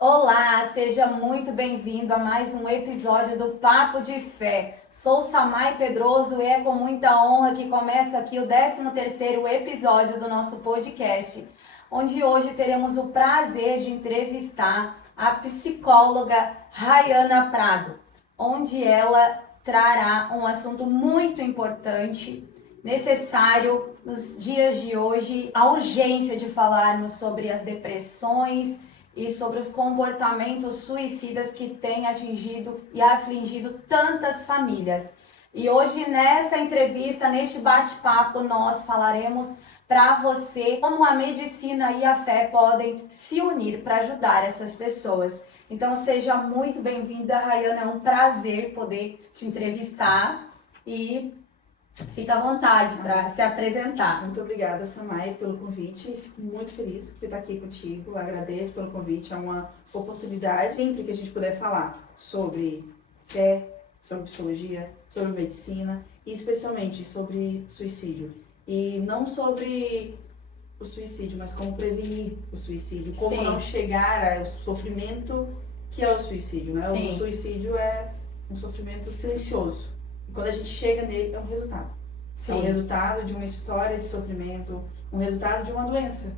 Olá, seja muito bem-vindo a mais um episódio do Papo de Fé. Sou Samay Pedroso e é com muita honra que começo aqui o 13º episódio do nosso podcast, onde hoje teremos o prazer de entrevistar a psicóloga Rayana Prado, onde ela trará um assunto muito importante, necessário nos dias de hoje, a urgência de falarmos sobre as depressões e sobre os comportamentos suicidas que têm atingido e afligido tantas famílias. E hoje, nesta entrevista, neste bate-papo, nós falaremos para você como a medicina e a fé podem se unir para ajudar essas pessoas. Então, seja muito bem-vinda, Rayana. É um prazer poder te entrevistar e fica à vontade para se apresentar. Muito obrigada, Samay, pelo convite. Fico muito feliz de estar aqui contigo. Agradeço pelo convite. É uma oportunidade sempre que a gente puder falar sobre fé, sobre psicologia, sobre medicina e especialmente sobre suicídio. E não sobre o suicídio, mas como prevenir o suicídio, como Sim. não chegar ao sofrimento que é o suicídio, né? Sim. O suicídio é um sofrimento silencioso. E quando a gente chega nele, é um resultado. É um resultado de uma história de sofrimento, um resultado de uma doença.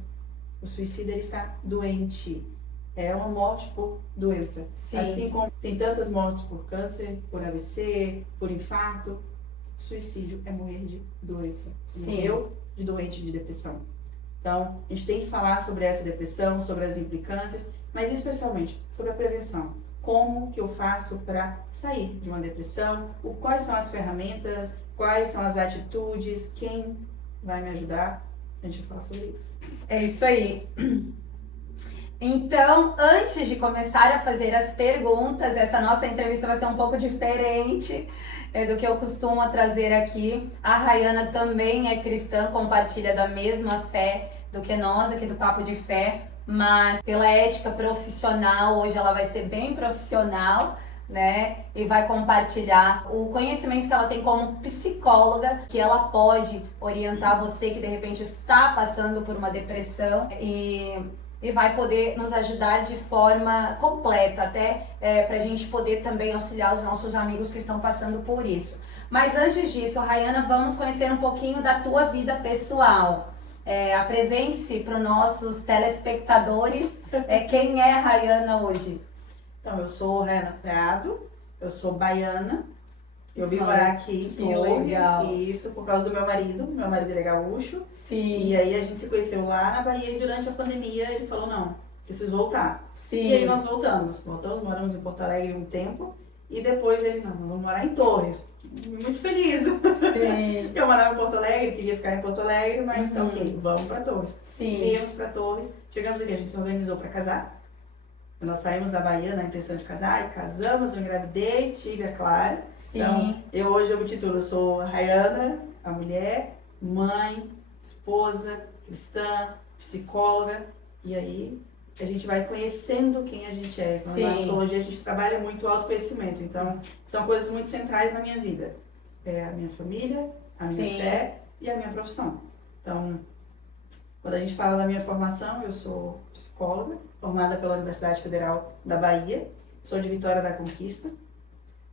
O suicida, ele está doente. É uma morte por doença. Sim. Assim como tem tantas mortes por câncer, por AVC, por infarto, suicídio é morrer de doença. Sim. Morreu de doente de depressão. Então, a gente tem que falar sobre essa depressão, sobre as implicâncias, mas especialmente sobre a prevenção. Como que eu faço para sair de uma depressão? Quais são as ferramentas? Quais são as atitudes? Quem vai me ajudar? A gente vai falar sobre isso. É isso aí. Então, antes de começar a fazer as perguntas, essa nossa entrevista vai ser um pouco diferente do que eu costumo trazer aqui. A Rayana também é cristã, compartilha da mesma fé do que nós aqui do Papo de Fé, mas pela ética profissional, hoje ela vai ser bem profissional, né? E vai compartilhar o conhecimento que ela tem como psicóloga, que ela pode orientar você que de repente está passando por uma depressão e vai poder nos ajudar de forma completa, até para a gente poder também auxiliar os nossos amigos que estão passando por isso. Mas antes disso, Rayana, vamos conhecer um pouquinho da tua vida pessoal. Apresente-se para os nossos telespectadores. Quem é Rayana hoje? Então, eu sou Rayana Prado, eu sou baiana, eu vim morar aqui que em Torres, legal. Isso por causa do meu marido ele é gaúcho, Sim. E aí a gente se conheceu lá na Bahia e durante a pandemia ele falou, não, preciso voltar. Sim. E aí nós voltamos, moramos em Porto Alegre um tempo, e depois ele, não, vamos morar em Torres. Muito feliz. Sim. Eu morava em Porto Alegre, queria ficar em Porto Alegre, mas tá ok, vamos pra Torres. Sim. Viemos pra Torres, chegamos aqui, a gente se organizou pra casar. Nós saímos da Bahia na intenção de casar e casamos, eu engravidei, tive a Clara. Sim. Então, hoje eu me titulo, eu sou a Rayana, a mulher, mãe, esposa, cristã, psicóloga. E aí a gente vai conhecendo quem a gente é. Então, na psicologia a gente trabalha muito o autoconhecimento. Então, são coisas muito centrais na minha vida. É a minha família, a minha fé e a minha profissão. Então, quando a gente fala da minha formação, eu sou psicóloga, formada pela Universidade Federal da Bahia, sou de Vitória da Conquista,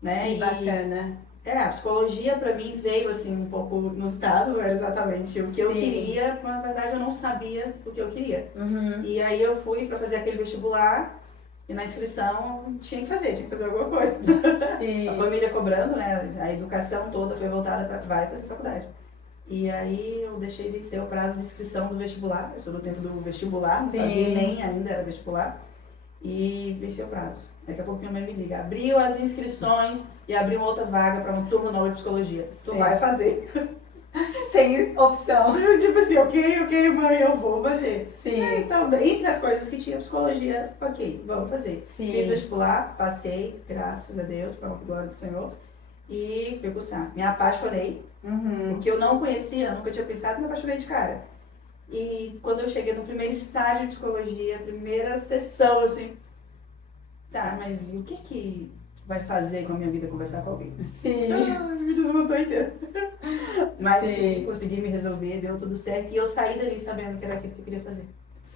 né? Que bacana. A psicologia pra mim veio assim um pouco inusitado, não era exatamente o que eu queria, mas na verdade eu não sabia o que eu queria. E aí eu fui pra fazer aquele vestibular e na inscrição tinha que fazer alguma coisa. Sim. A família cobrando, né? A educação toda foi voltada pra vai fazer faculdade. E aí eu deixei vencer o prazo de inscrição do vestibular, eu sou do tempo do vestibular, não fazia ENEM ainda, era vestibular, e venceu o prazo. Daqui a pouco minha mãe me liga, abriu as inscrições e abriu outra vaga para um turno novo de psicologia. Tu vai fazer. Sem opção. Eu tipo assim, ok, mãe, eu vou fazer. Sim. Então, entre as coisas que tinha psicologia, ok, vamos fazer. Sim. Fiz vestibular, passei, graças a Deus, para uma glória do Senhor, e fui cursar. Me apaixonei. O que eu não conhecia, nunca tinha pensado, me apaixonei de cara. E quando eu cheguei no primeiro estágio de psicologia, primeira sessão, assim, tá, mas o que vai fazer com a minha vida conversar com alguém? Sim. Me desmontou inteiro. Mas Sim. sim, consegui me resolver, deu tudo certo. E eu saí dali sabendo que era aquilo que eu queria fazer.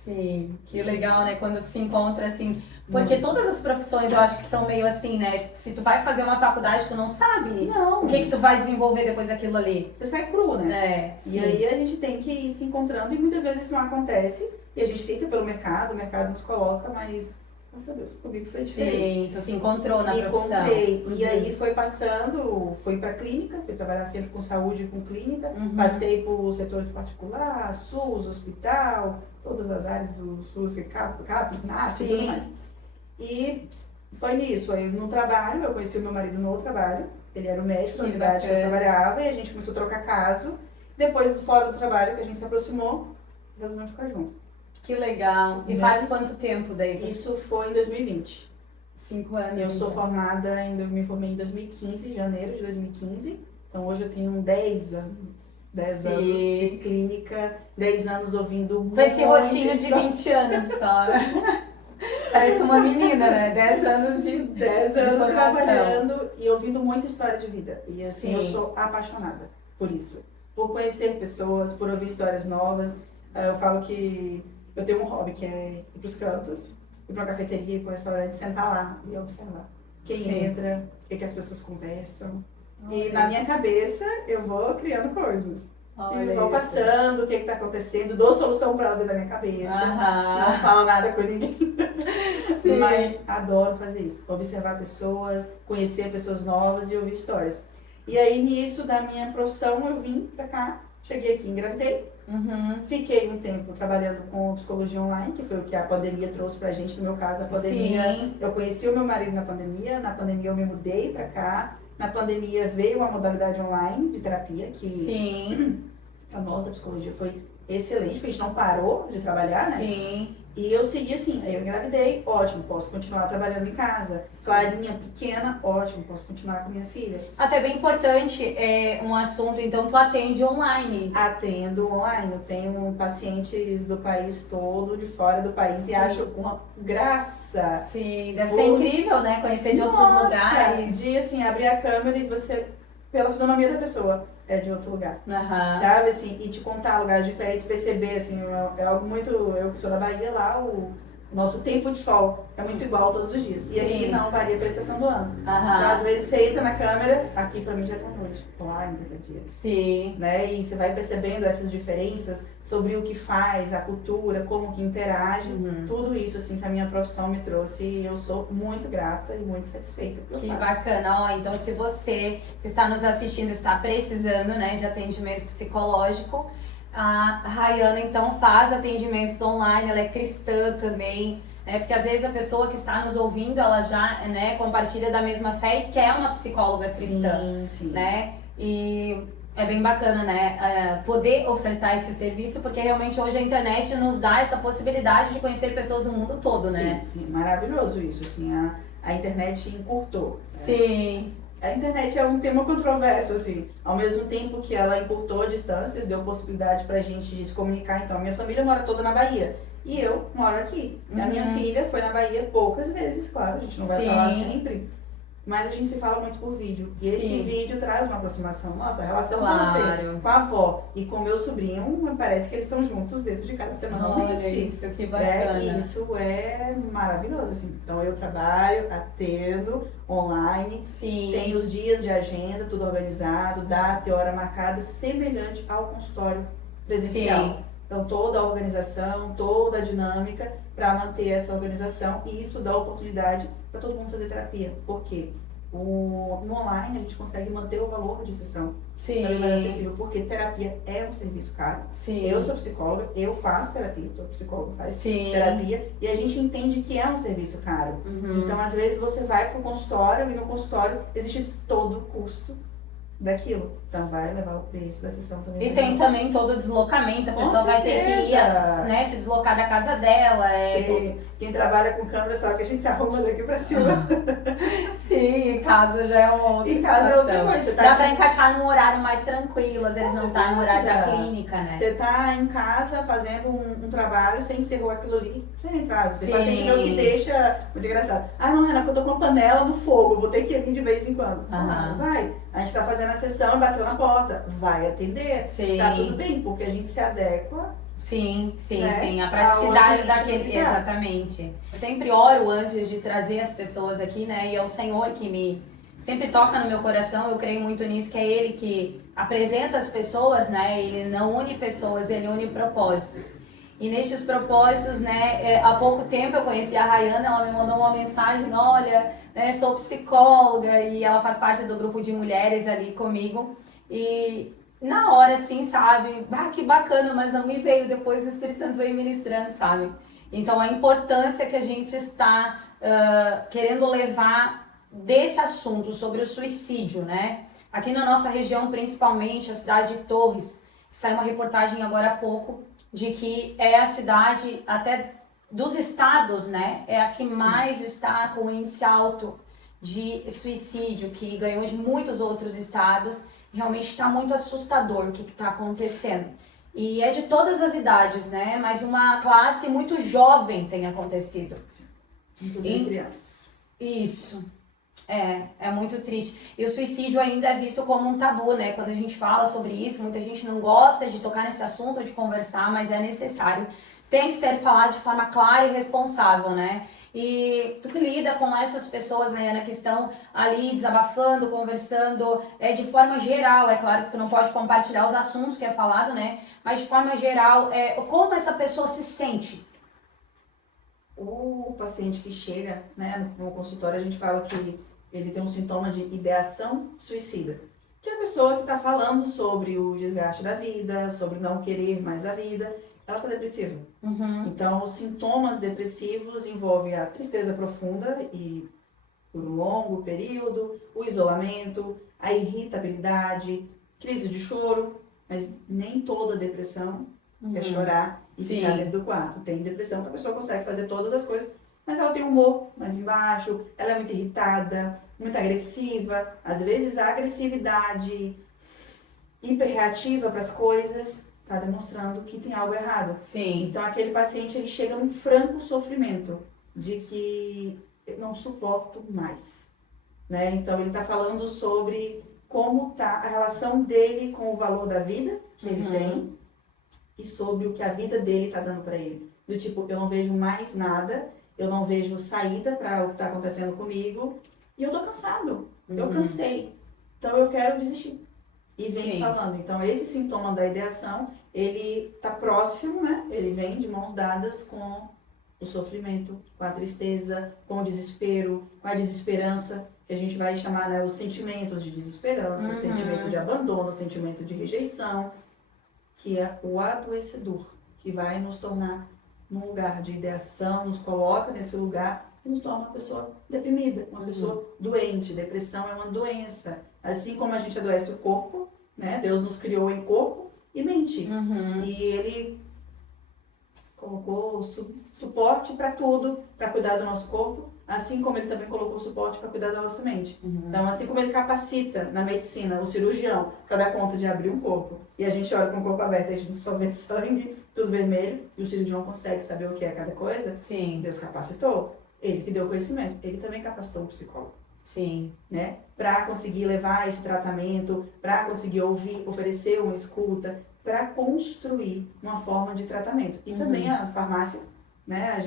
Sim, que legal, né? Quando se encontra assim. Porque todas as profissões eu acho que são meio assim, né? Se tu vai fazer uma faculdade, tu não sabe Não. o que tu vai desenvolver depois daquilo ali. Você sai cru, né? É, E sim. aí a gente tem que ir se encontrando e muitas vezes isso não acontece. E a gente fica pelo mercado, o mercado nos coloca, mas, graças a Deus, comigo foi diferente. Sim, tu se encontrou na Me profissão. encontrei. Uhum. E aí foi passando, fui pra clínica, fui trabalhar sempre com saúde e com clínica. Uhum. Passei por setores particulares, SUS, hospital, todas as áreas do SUS, CAPES, NAS e tudo mais. E foi nisso. Aí no trabalho, eu conheci o meu marido no trabalho. Ele era o médico da unidade que eu trabalhava e a gente começou a trocar caso. Depois, fora do trabalho, que a gente se aproximou, resolvemos ficar junto. Que legal. E faz quanto tempo daí? Isso foi em 2020. 5 anos. Eu sou formada, me formei em 2015, janeiro de 2015. Então hoje eu tenho 10 anos. 10 anos de clínica, 10 anos ouvindo com esse rostinho de 20 anos só. Parece uma menina, né? 10 anos de 10 anos formação. Trabalhando e ouvindo muita história de vida. E assim, Sim. eu sou apaixonada por isso. Por conhecer pessoas, por ouvir histórias novas. Eu falo que eu tenho um hobby que é ir pros cantos, ir pra uma cafeteria, ir pra um restaurante, sentar lá e observar. Quem Sim. entra, o que as pessoas conversam. Olha E na minha cabeça eu vou criando coisas. Olha E vou passando, o que tá acontecendo, dou solução pra ela dentro da minha cabeça. Não falo nada com ninguém. Sim. Mas adoro fazer isso. Observar pessoas, conhecer pessoas novas e ouvir histórias. E aí, nisso da minha profissão, eu vim pra cá, cheguei aqui, engravidei. Uhum. Fiquei um tempo trabalhando com psicologia online, que foi o que a pandemia trouxe pra gente. No meu caso, a pandemia, Sim. eu conheci o meu marido na pandemia eu me mudei pra cá. Na pandemia veio uma modalidade online de terapia, que Sim. a nós da psicologia foi excelente, porque a gente não parou de trabalhar, né? Sim. E eu segui assim, aí eu engravidei, ótimo, posso continuar trabalhando em casa. Clarinha, pequena, ótimo, posso continuar com minha filha. Até bem importante, um assunto, então tu atende online. Atendo online, eu tenho pacientes do país todo, de fora do país, Sim. e acho uma graça. Sim, deve ser incrível, né? Conhecer de outros lugares. De assim, abrir a câmera e você, pela fisionomia da pessoa, é de outro lugar. Uhum. Sabe, assim, e te contar lugares diferentes, perceber, assim, é algo muito... Eu que sou da Bahia, lá o nosso tempo de sol é muito igual todos os dias. E Sim. aqui não, varia pela estação do ano. Uhum. Então, às vezes, você entra na câmera, aqui pra mim já tá noite, lá ainda é dia. Sim. Né? E você vai percebendo essas diferenças sobre o que faz, a cultura, como que interage. Tudo isso, assim, que a minha profissão me trouxe. E eu sou muito grata e muito satisfeita pelo que eu Que faço. bacana. Ó, então, se você que está nos assistindo está precisando, né, de atendimento psicológico, a Rayana, então, faz atendimentos online, ela é cristã também, né, porque às vezes a pessoa que está nos ouvindo, ela já, né, compartilha da mesma fé e quer uma psicóloga cristã, sim. né, e é bem bacana, né, poder ofertar esse serviço, porque realmente hoje a internet nos dá essa possibilidade de conhecer pessoas do mundo todo, né? Sim, maravilhoso isso, assim, a internet encurtou. Né? Sim. A internet é um tema controverso, assim. Ao mesmo tempo que ela encurtou distâncias, deu possibilidade pra gente se comunicar. Então, a minha família mora toda na Bahia. E eu moro aqui. A minha filha foi na Bahia poucas vezes, claro. A gente não vai Sim. estar lá sempre. Mas a gente se fala muito por vídeo. E esse Sim. vídeo traz uma aproximação. Nossa, a relação que Claro. eu tenho com a avó e com o meu sobrinho, parece que eles estão juntos dentro de casa semanalmente. Olha isso, que bacana. E isso é maravilhoso, assim. Então eu trabalho, atendo online, Sim. tenho os dias de agenda, tudo organizado, data e hora marcada, semelhante ao consultório presencial. Sim. Então toda a organização, toda a dinâmica para manter essa organização, e isso dá oportunidade para todo mundo fazer terapia. Por quê? No online a gente consegue manter o valor de sessão também mais acessível, porque terapia é um serviço caro. Sim. Eu sou psicóloga, eu faço terapia, tô psicóloga, faz Sim. terapia, e a gente entende que é um serviço caro. Uhum. Então, às vezes, você vai pro consultório e no consultório existe todo o custo daquilo. Então, vai levar o preço da sessão também. E tem também todo o deslocamento, a Com pessoa vai ter que ir, certeza. né, se deslocar da casa dela. Quem trabalha com câmera sabe que a gente se arruma daqui pra cima. Sim, em casa já é uma outra Em casa é outra situação. coisa. Você tá Dá aqui- pra encaixar num horário mais tranquilo, às vezes Com não tá no horário da certeza. clínica, né? Você tá em casa fazendo um trabalho, você encerrou aquilo ali, você entra. Tem Sim. paciente meu que deixa, muito engraçado. Ah, não, Renan, eu tô com a panela no fogo, vou ter que ir ali de vez em quando. Aham. Vai. A gente tá fazendo a sessão e bateu na porta. Vai atender. Sim. Tá tudo bem, porque a gente se adequa Sim, né? sim. A praticidade Aonde daquele. tem que dar. Exatamente. Eu sempre oro antes de trazer as pessoas aqui, né? E é o Senhor que me sempre toca no meu coração. Eu creio muito nisso, que é Ele que apresenta as pessoas, né? Ele não une pessoas, Ele une propósitos. E nestes propósitos, né? Há pouco tempo eu conheci a Rayana, ela me mandou uma mensagem: olha, né? Sou psicóloga e ela faz parte do grupo de mulheres ali comigo. E na hora, assim, sabe? Ah, que bacana, mas não me veio. Depois o Espírito Santo veio ministrando, sabe? Então, a importância que a gente está querendo levar desse assunto sobre o suicídio, né? Aqui na nossa região, principalmente, a cidade de Torres, saiu uma reportagem agora há pouco de que é a cidade, até dos estados, né? É a que mais está com índice alto de suicídio, que ganhou de muitos outros estados. Realmente está muito assustador o que está acontecendo. E é de todas as idades, né? Mas uma classe muito jovem tem acontecido. Inclusive crianças. Isso. É muito triste. E o suicídio ainda é visto como um tabu, né? Quando a gente fala sobre isso, muita gente não gosta de tocar nesse assunto, de conversar, mas é necessário. Tem que ser falado de forma clara e responsável, né? E tu que lida com essas pessoas, Rayana, que estão ali desabafando, conversando, de forma geral, é claro que tu não pode compartilhar os assuntos que é falado, né? Mas de forma geral, como essa pessoa se sente? O paciente que chega, né, no consultório, a gente fala que ele tem um sintoma de ideação suicida. Que é a pessoa que está falando sobre o desgaste da vida, sobre não querer mais a vida, ela está depressiva. Uhum. Então, os sintomas depressivos envolvem a tristeza profunda e por um longo período, o isolamento, a irritabilidade, crise de choro, mas nem toda depressão é chorar e Sim. ficar dentro do quarto. Tem depressão que a pessoa consegue fazer todas as coisas, mas ela tem humor mais embaixo, ela é muito irritada, muito agressiva, às vezes a agressividade hiperreativa para as coisas está demonstrando que tem algo errado. Sim. Então aquele paciente ele chega num franco sofrimento de que eu não suporto mais, né? Então ele está falando sobre como tá a relação dele com o valor da vida que ele tem e sobre o que a vida dele está dando para ele. Do tipo, eu não vejo mais nada, eu não vejo saída para o que está acontecendo comigo e eu tô cansado, eu cansei, então eu quero desistir. E vem falando. Então, esse sintoma da ideação, ele tá próximo, né? Ele vem de mãos dadas com o sofrimento, com a tristeza, com o desespero, com a desesperança, que a gente vai chamar, né, os sentimentos de desesperança, sentimento de abandono, sentimento de rejeição, que é o adoecedor, que vai nos tornar num lugar de ideação, nos coloca nesse lugar e nos torna uma pessoa deprimida, uma pessoa doente. Depressão é uma doença. Assim como a gente adoece o corpo, né? Deus nos criou em corpo e mente. E Ele colocou suporte para tudo, para cuidar do nosso corpo, assim como Ele também colocou suporte para cuidar da nossa mente. Então, assim como Ele capacita na medicina o cirurgião para dar conta de abrir um corpo, e a gente olha para um corpo aberto e a gente só vê sangue, tudo vermelho, e o cirurgião consegue saber o que é cada coisa, Deus capacitou. Ele que deu conhecimento, Ele também capacitou um psicólogo. Né? Para conseguir levar esse tratamento, para conseguir ouvir, oferecer uma escuta, para construir uma forma de tratamento. E também a farmácia, né?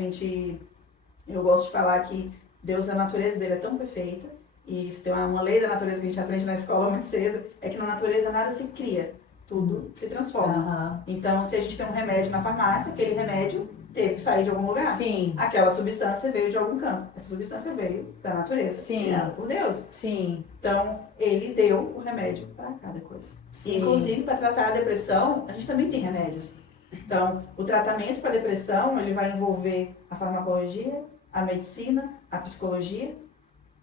Eu gosto de falar que Deus, a natureza dele é tão perfeita, e se tem uma lei da natureza que a gente aprende na escola muito cedo, é que na natureza nada se cria, tudo se transforma. Então, se a gente tem um remédio na farmácia, aquele remédio teve que sair de algum lugar. Aquela substância veio de algum canto. Essa substância veio da natureza, criada por Deus. Então, Ele deu o remédio para cada coisa. Inclusive, para tratar a depressão, a gente também tem remédios. Então, o tratamento para a depressão, ele vai envolver a farmacologia, a medicina, a psicologia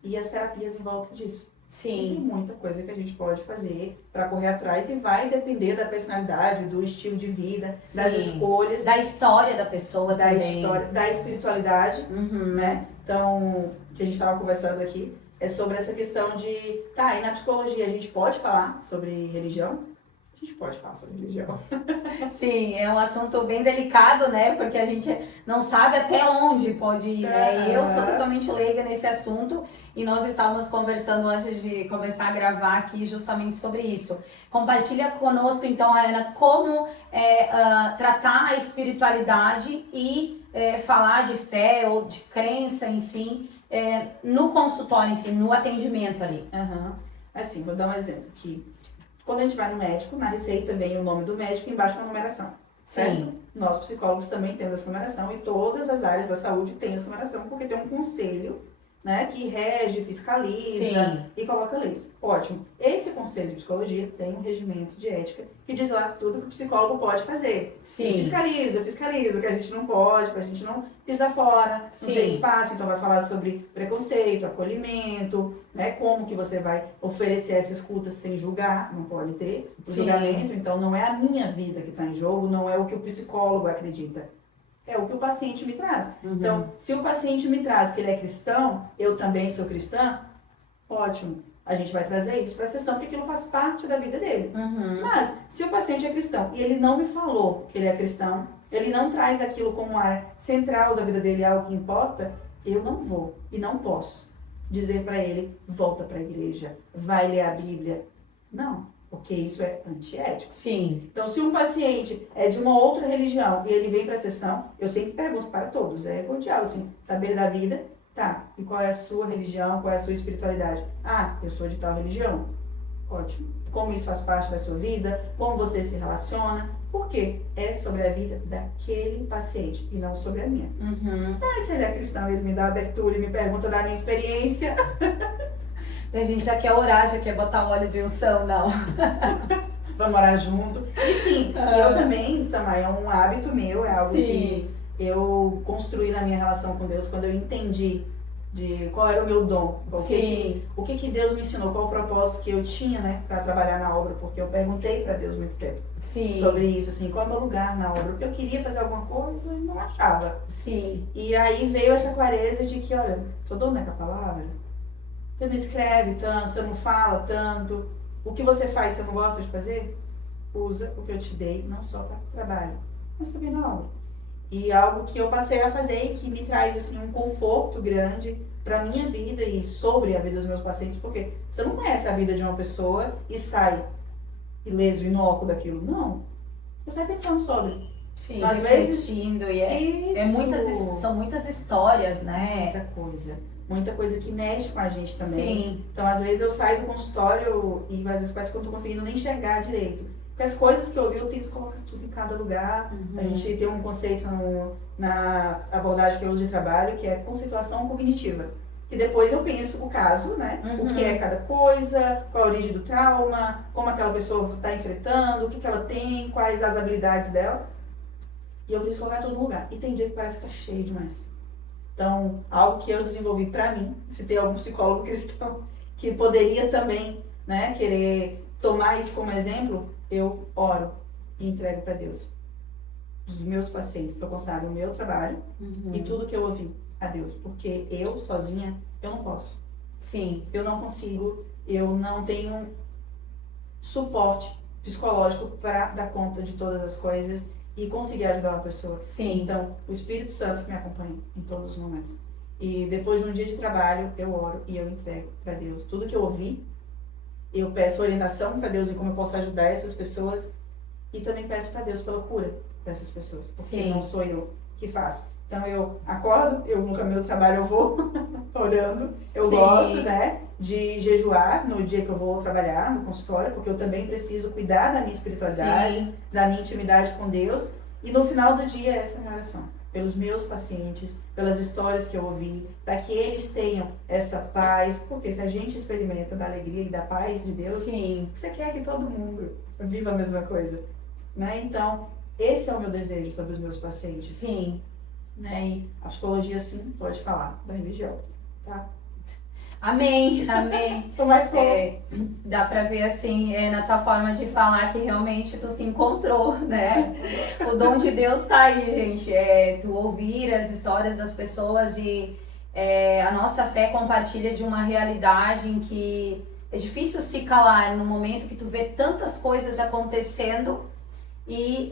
e as terapias em volta disso. E tem muita coisa que a gente pode fazer para correr atrás e vai depender da personalidade, do estilo de vida, das escolhas. Da história da pessoa da também. História, da espiritualidade, né? Então, que a gente estava conversando aqui, é sobre essa questão de... Tá, e na psicologia a gente pode falar sobre religião? A a gente pode falar sobre religião. Sim, é um assunto bem delicado, né? Porque a gente não sabe até onde pode ir, né? E eu sou totalmente leiga nesse assunto e nós estávamos conversando antes de começar a gravar aqui justamente sobre isso. Compartilha conosco, então, Ana, como tratar a espiritualidade e falar de fé ou de crença, enfim, no consultório em si, no atendimento ali. Assim, vou dar um exemplo que quando a gente vai no médico, na receita vem o nome do médico e embaixo uma numeração, certo? Sim. Nós psicólogos também temos essa numeração e todas as áreas da saúde têm essa numeração porque tem um conselho, né, que rege, fiscaliza Sim. e coloca leis. Ótimo. Esse conselho de psicologia tem um regimento de ética que diz lá tudo que o psicólogo pode fazer. Sim. E fiscaliza o que a gente não pode, pra gente não pisar fora, Sim. não ter espaço. Então vai falar sobre preconceito, acolhimento, né, como que você vai oferecer essa escuta sem julgar, não pode ter o Sim. julgamento. Então não é a minha vida que está em jogo, não é o que o psicólogo acredita. É o que o paciente me traz. Então, se o paciente me traz que ele é cristão, eu também sou cristã, ótimo. A gente vai trazer isso para a sessão, porque aquilo faz parte da vida dele. Mas, se o paciente é cristão e ele não me falou que ele é cristão, ele não traz aquilo como área central da vida dele, algo que importa, eu não vou e não posso dizer para ele, volta para a igreja, vai ler a Bíblia. Não. Porque isso é antiético. Sim. Então, se um paciente é de uma outra religião e ele vem para a sessão, eu sempre pergunto para todos, é cordial, assim, saber da vida, tá, e qual é a sua religião, qual é a sua espiritualidade? Ah, eu sou de tal religião. Ótimo. Como isso faz parte da sua vida, como você se relaciona, porque é sobre a vida daquele paciente e não sobre a minha. Ah, se ele é cristão, ele me dá abertura e me pergunta da minha experiência. A gente já quer orar, já quer botar óleo de unção, não. Vamos orar junto. E sim, eu também, Samay, é um hábito meu, é algo que eu construí na minha relação com Deus quando eu entendi de qual era o meu dom, o que Deus me ensinou, qual o propósito que eu tinha, né, para trabalhar na obra, porque eu perguntei para Deus muito tempo sobre isso, assim, qual é o meu lugar na obra, porque eu queria fazer alguma coisa e não achava. E aí veio essa clareza de que, olha, tô dona com a palavra. Você não escreve tanto, você não fala tanto. O que você faz, você não gosta de fazer? Usa o que eu te dei, não só para trabalho, mas também na obra. E algo que eu passei a fazer e que me traz assim, um conforto grande para minha vida e sobre a vida dos meus pacientes, porque você não conhece a vida de uma pessoa e sai ileso, inócuo daquilo. Não. Você sai pensando sobre. Sim, às vezes, e são muitas histórias, né? Muita coisa que mexe com a gente também. Sim. Então, às vezes eu saio do consultório e às vezes parece que eu não tô conseguindo nem enxergar direito. Porque as coisas que eu vi, eu tento colocar tudo em cada lugar. A gente tem um conceito na abordagem que eu uso de trabalho, que é conceituação cognitiva. E depois eu penso o caso, né? O que é cada coisa, qual a origem do trauma, como aquela pessoa está enfrentando, o que ela tem, quais as habilidades dela. E eu preciso colocar tudo no lugar. E tem dia que parece que tá cheio demais. Então, algo que eu desenvolvi para mim, se tem algum psicólogo cristão que poderia também, né, querer tomar isso como exemplo, eu oro e entrego para Deus os meus pacientes, eu consagro o meu trabalho e tudo que eu ouvi a Deus, porque eu sozinha, eu não posso. Sim. Eu não consigo, eu não tenho suporte psicológico para dar conta de todas as coisas e conseguir ajudar uma pessoa. Sim. Então, o Espírito Santo que me acompanha em todos os momentos. E depois de um dia de trabalho, eu oro e eu entrego para Deus tudo que eu ouvi. Eu peço orientação para Deus em como eu posso ajudar essas pessoas e também peço para Deus pela cura dessas pessoas, porque não sou eu que faço. Então eu acordo, eu no caminho do trabalho eu vou orando. Eu gosto, né, de jejuar no dia que eu vou trabalhar no consultório, porque eu também preciso cuidar da minha espiritualidade, da minha intimidade com Deus. E no final do dia essa é a minha oração. Pelos meus pacientes, pelas histórias que eu ouvi, para que eles tenham essa paz, porque se a gente experimenta da alegria e da paz de Deus, você quer que todo mundo viva a mesma coisa, né? Então, esse é o meu desejo sobre os meus pacientes. Né? E a psicologia, sim, pode falar da religião, tá? Amém. Dá pra ver assim, na tua forma de falar que realmente tu se encontrou, né? O dom de Deus tá aí, gente. Tu ouvir as histórias das pessoas e a nossa fé compartilha de uma realidade em que é difícil se calar no momento que tu vê tantas coisas acontecendo e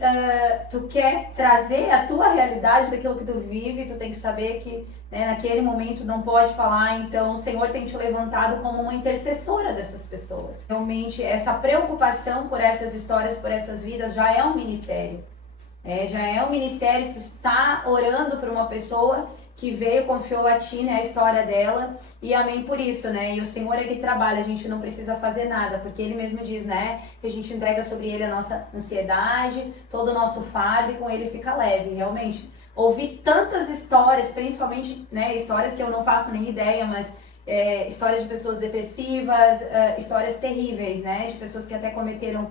tu quer trazer a tua realidade daquilo que tu vive, tu tem que saber que, né, naquele momento não pode falar, então o Senhor tem te levantado como uma intercessora dessas pessoas. Realmente essa preocupação por essas histórias, por essas vidas já é um ministério. Já é um ministério, tu está orando por uma pessoa que veio, confiou a ti, né, a história dela, e amém por isso, né, e o Senhor é que trabalha, a gente não precisa fazer nada, porque Ele mesmo diz, né, que a gente entrega sobre Ele a nossa ansiedade, todo o nosso fardo, e com Ele fica leve, realmente. Ouvi tantas histórias, principalmente, né, histórias que eu não faço nem ideia, mas histórias de pessoas depressivas, histórias terríveis, né, de pessoas que até cometeram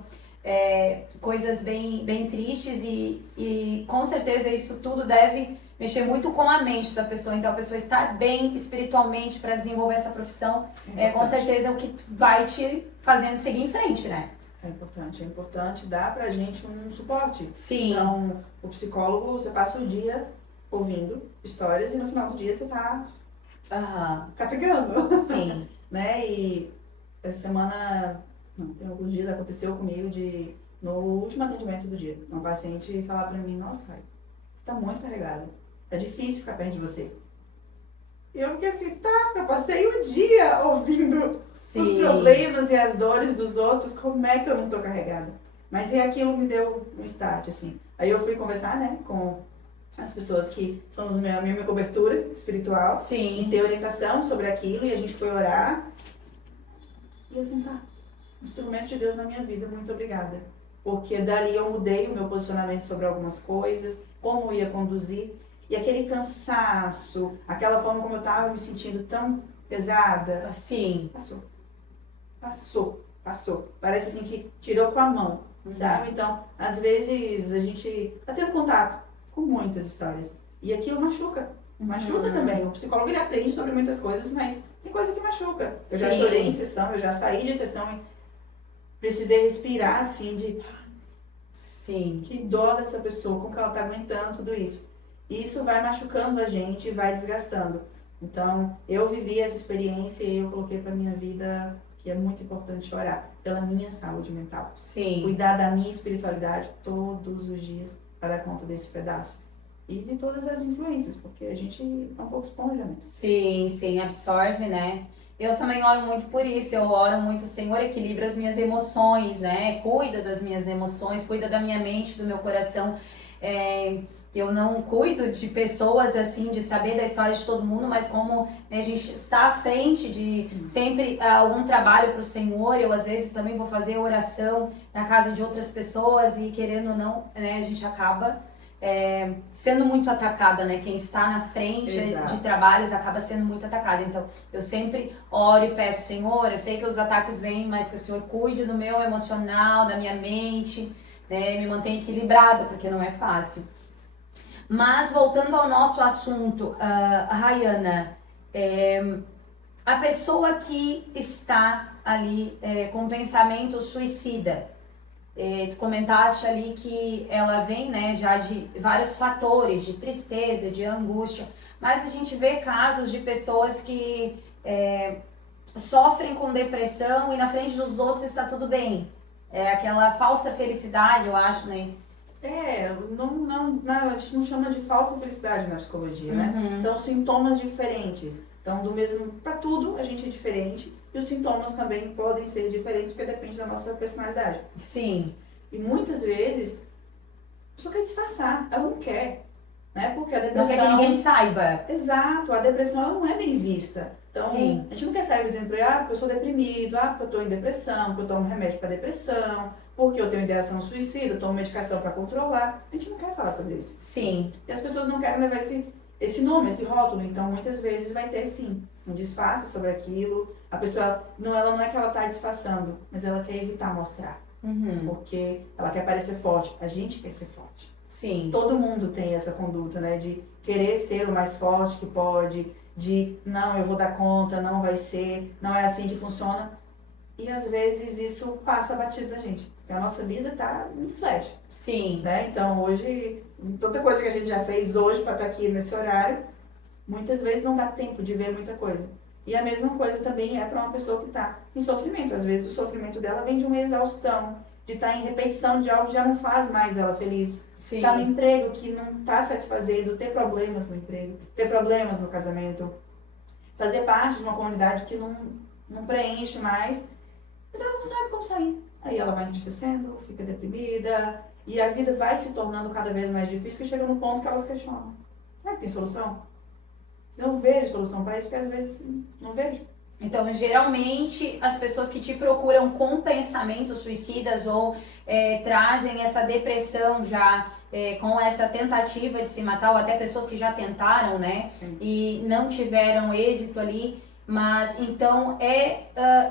coisas bem, bem tristes, e com certeza isso tudo deve mexer muito com a mente da pessoa. Então a pessoa estar bem espiritualmente para desenvolver essa profissão com certeza é o que vai te fazendo seguir em frente, né? É importante dar pra gente um suporte. Sim. Então, o psicólogo, você passa o dia ouvindo histórias e no final do dia você tá capegando. Sim. Né? E essa semana, não, tem alguns dias aconteceu comigo no último atendimento do dia, uma paciente falar pra mim, nossa, Rai, você tá muito carregada, é difícil ficar perto de você. E eu fiquei assim, eu passei o dia ouvindo os problemas e as dores dos outros, como é que eu não tô carregada? Mas aquilo me deu um start, assim. Aí eu fui conversar, né, com as pessoas que são a minha cobertura espiritual. Sim. E ter orientação sobre aquilo, e a gente foi orar. E eu assim, instrumento de Deus na minha vida, muito obrigada. Porque dali eu mudei o meu posicionamento sobre algumas coisas, como eu ia conduzir. E aquele cansaço, aquela forma como eu tava me sentindo tão pesada. Sim. Passou. Parece assim que tirou com a mão, sabe? Então, às vezes a gente tá tendo contato com muitas histórias. E aquilo machuca. Machuca também. O psicólogo, ele aprende sobre muitas coisas, mas tem coisa que machuca. Eu já chorei em sessão, eu já saí de sessão e precisei respirar assim de... Sim. Que dó dessa pessoa, como que ela tá aguentando tudo isso. E isso vai machucando a gente, vai desgastando. Então, eu vivi essa experiência e eu coloquei pra minha vida que é muito importante orar pela minha saúde mental. Sim. Cuidar da minha espiritualidade todos os dias para dar conta desse pedaço. E de todas as influências, porque a gente é um pouco esponja, né? Sim, absorve, né? Eu também oro muito por isso, eu oro muito, Senhor, equilibra as minhas emoções, né? Cuida das minhas emoções, cuida da minha mente, do meu coração. Eu não cuido de pessoas assim, de saber da história de todo mundo, mas como, né, a gente está à frente de sempre algum trabalho para o Senhor, eu às vezes também vou fazer oração na casa de outras pessoas e querendo ou não, né, a gente acaba sendo muito atacada, né? Quem está na frente de trabalhos acaba sendo muito atacada. Então, eu sempre oro e peço, Senhor, eu sei que os ataques vêm, mas que o Senhor cuide do meu emocional, da minha mente, né? Me mantenha equilibrada, porque não é fácil. Mas, voltando ao nosso assunto, Rayana, a pessoa que está ali com pensamento suicida, tu comentaste ali que ela vem, né, já de vários fatores, de tristeza, de angústia, mas a gente vê casos de pessoas que sofrem com depressão e na frente dos outros está tudo bem. É aquela falsa felicidade, eu acho, né? A gente não chama de falsa felicidade na psicologia, né? São sintomas diferentes. Então, para tudo a gente é diferente. E os sintomas também podem ser diferentes, porque depende da nossa personalidade. Sim. E muitas vezes, a pessoa quer disfarçar, ela não quer, né? Porque a depressão... Não quer que ninguém saiba. Exato, a depressão ela não é bem vista. Então, a gente não quer sair dizendo pra ele, porque eu sou deprimido, porque eu tô em depressão, porque eu tomo remédio pra depressão, porque eu tenho ideação suicida, eu tomo medicação pra controlar. A gente não quer falar sobre isso. Sim. E as pessoas não querem levar esse nome, esse rótulo. Então, muitas vezes vai ter, sim, um disfarce sobre aquilo. A pessoa, ela não é que ela tá disfarçando, mas ela quer evitar mostrar. Porque ela quer parecer forte. A gente quer ser forte. Sim. Todo mundo tem essa conduta, né? De querer ser o mais forte que pode, de não, eu vou dar conta, não vai ser, não é assim que funciona. E às vezes isso passa batido da gente. Porque a nossa vida tá no flash. Sim. Né? Então hoje, tanta coisa que a gente já fez hoje para estar aqui nesse horário, muitas vezes não dá tempo de ver muita coisa. E a mesma coisa também é para uma pessoa que está em sofrimento. Às vezes o sofrimento dela vem de uma exaustão, de estar em repetição de algo que já não faz mais ela feliz. Estar no emprego que não está satisfazendo, ter problemas no emprego, ter problemas no casamento, fazer parte de uma comunidade que não preenche mais, mas ela não sabe como sair. Aí ela vai entristecendo, fica deprimida, e a vida vai se tornando cada vez mais difícil, que chega no ponto que elas questionam. Será que tem solução? Eu não vejo solução para isso, porque às vezes não vejo. Então, geralmente, as pessoas que te procuram com pensamentos suicidas ou trazem essa depressão já com essa tentativa de se matar, ou até pessoas que já tentaram, né? Sim. E não tiveram êxito ali, mas então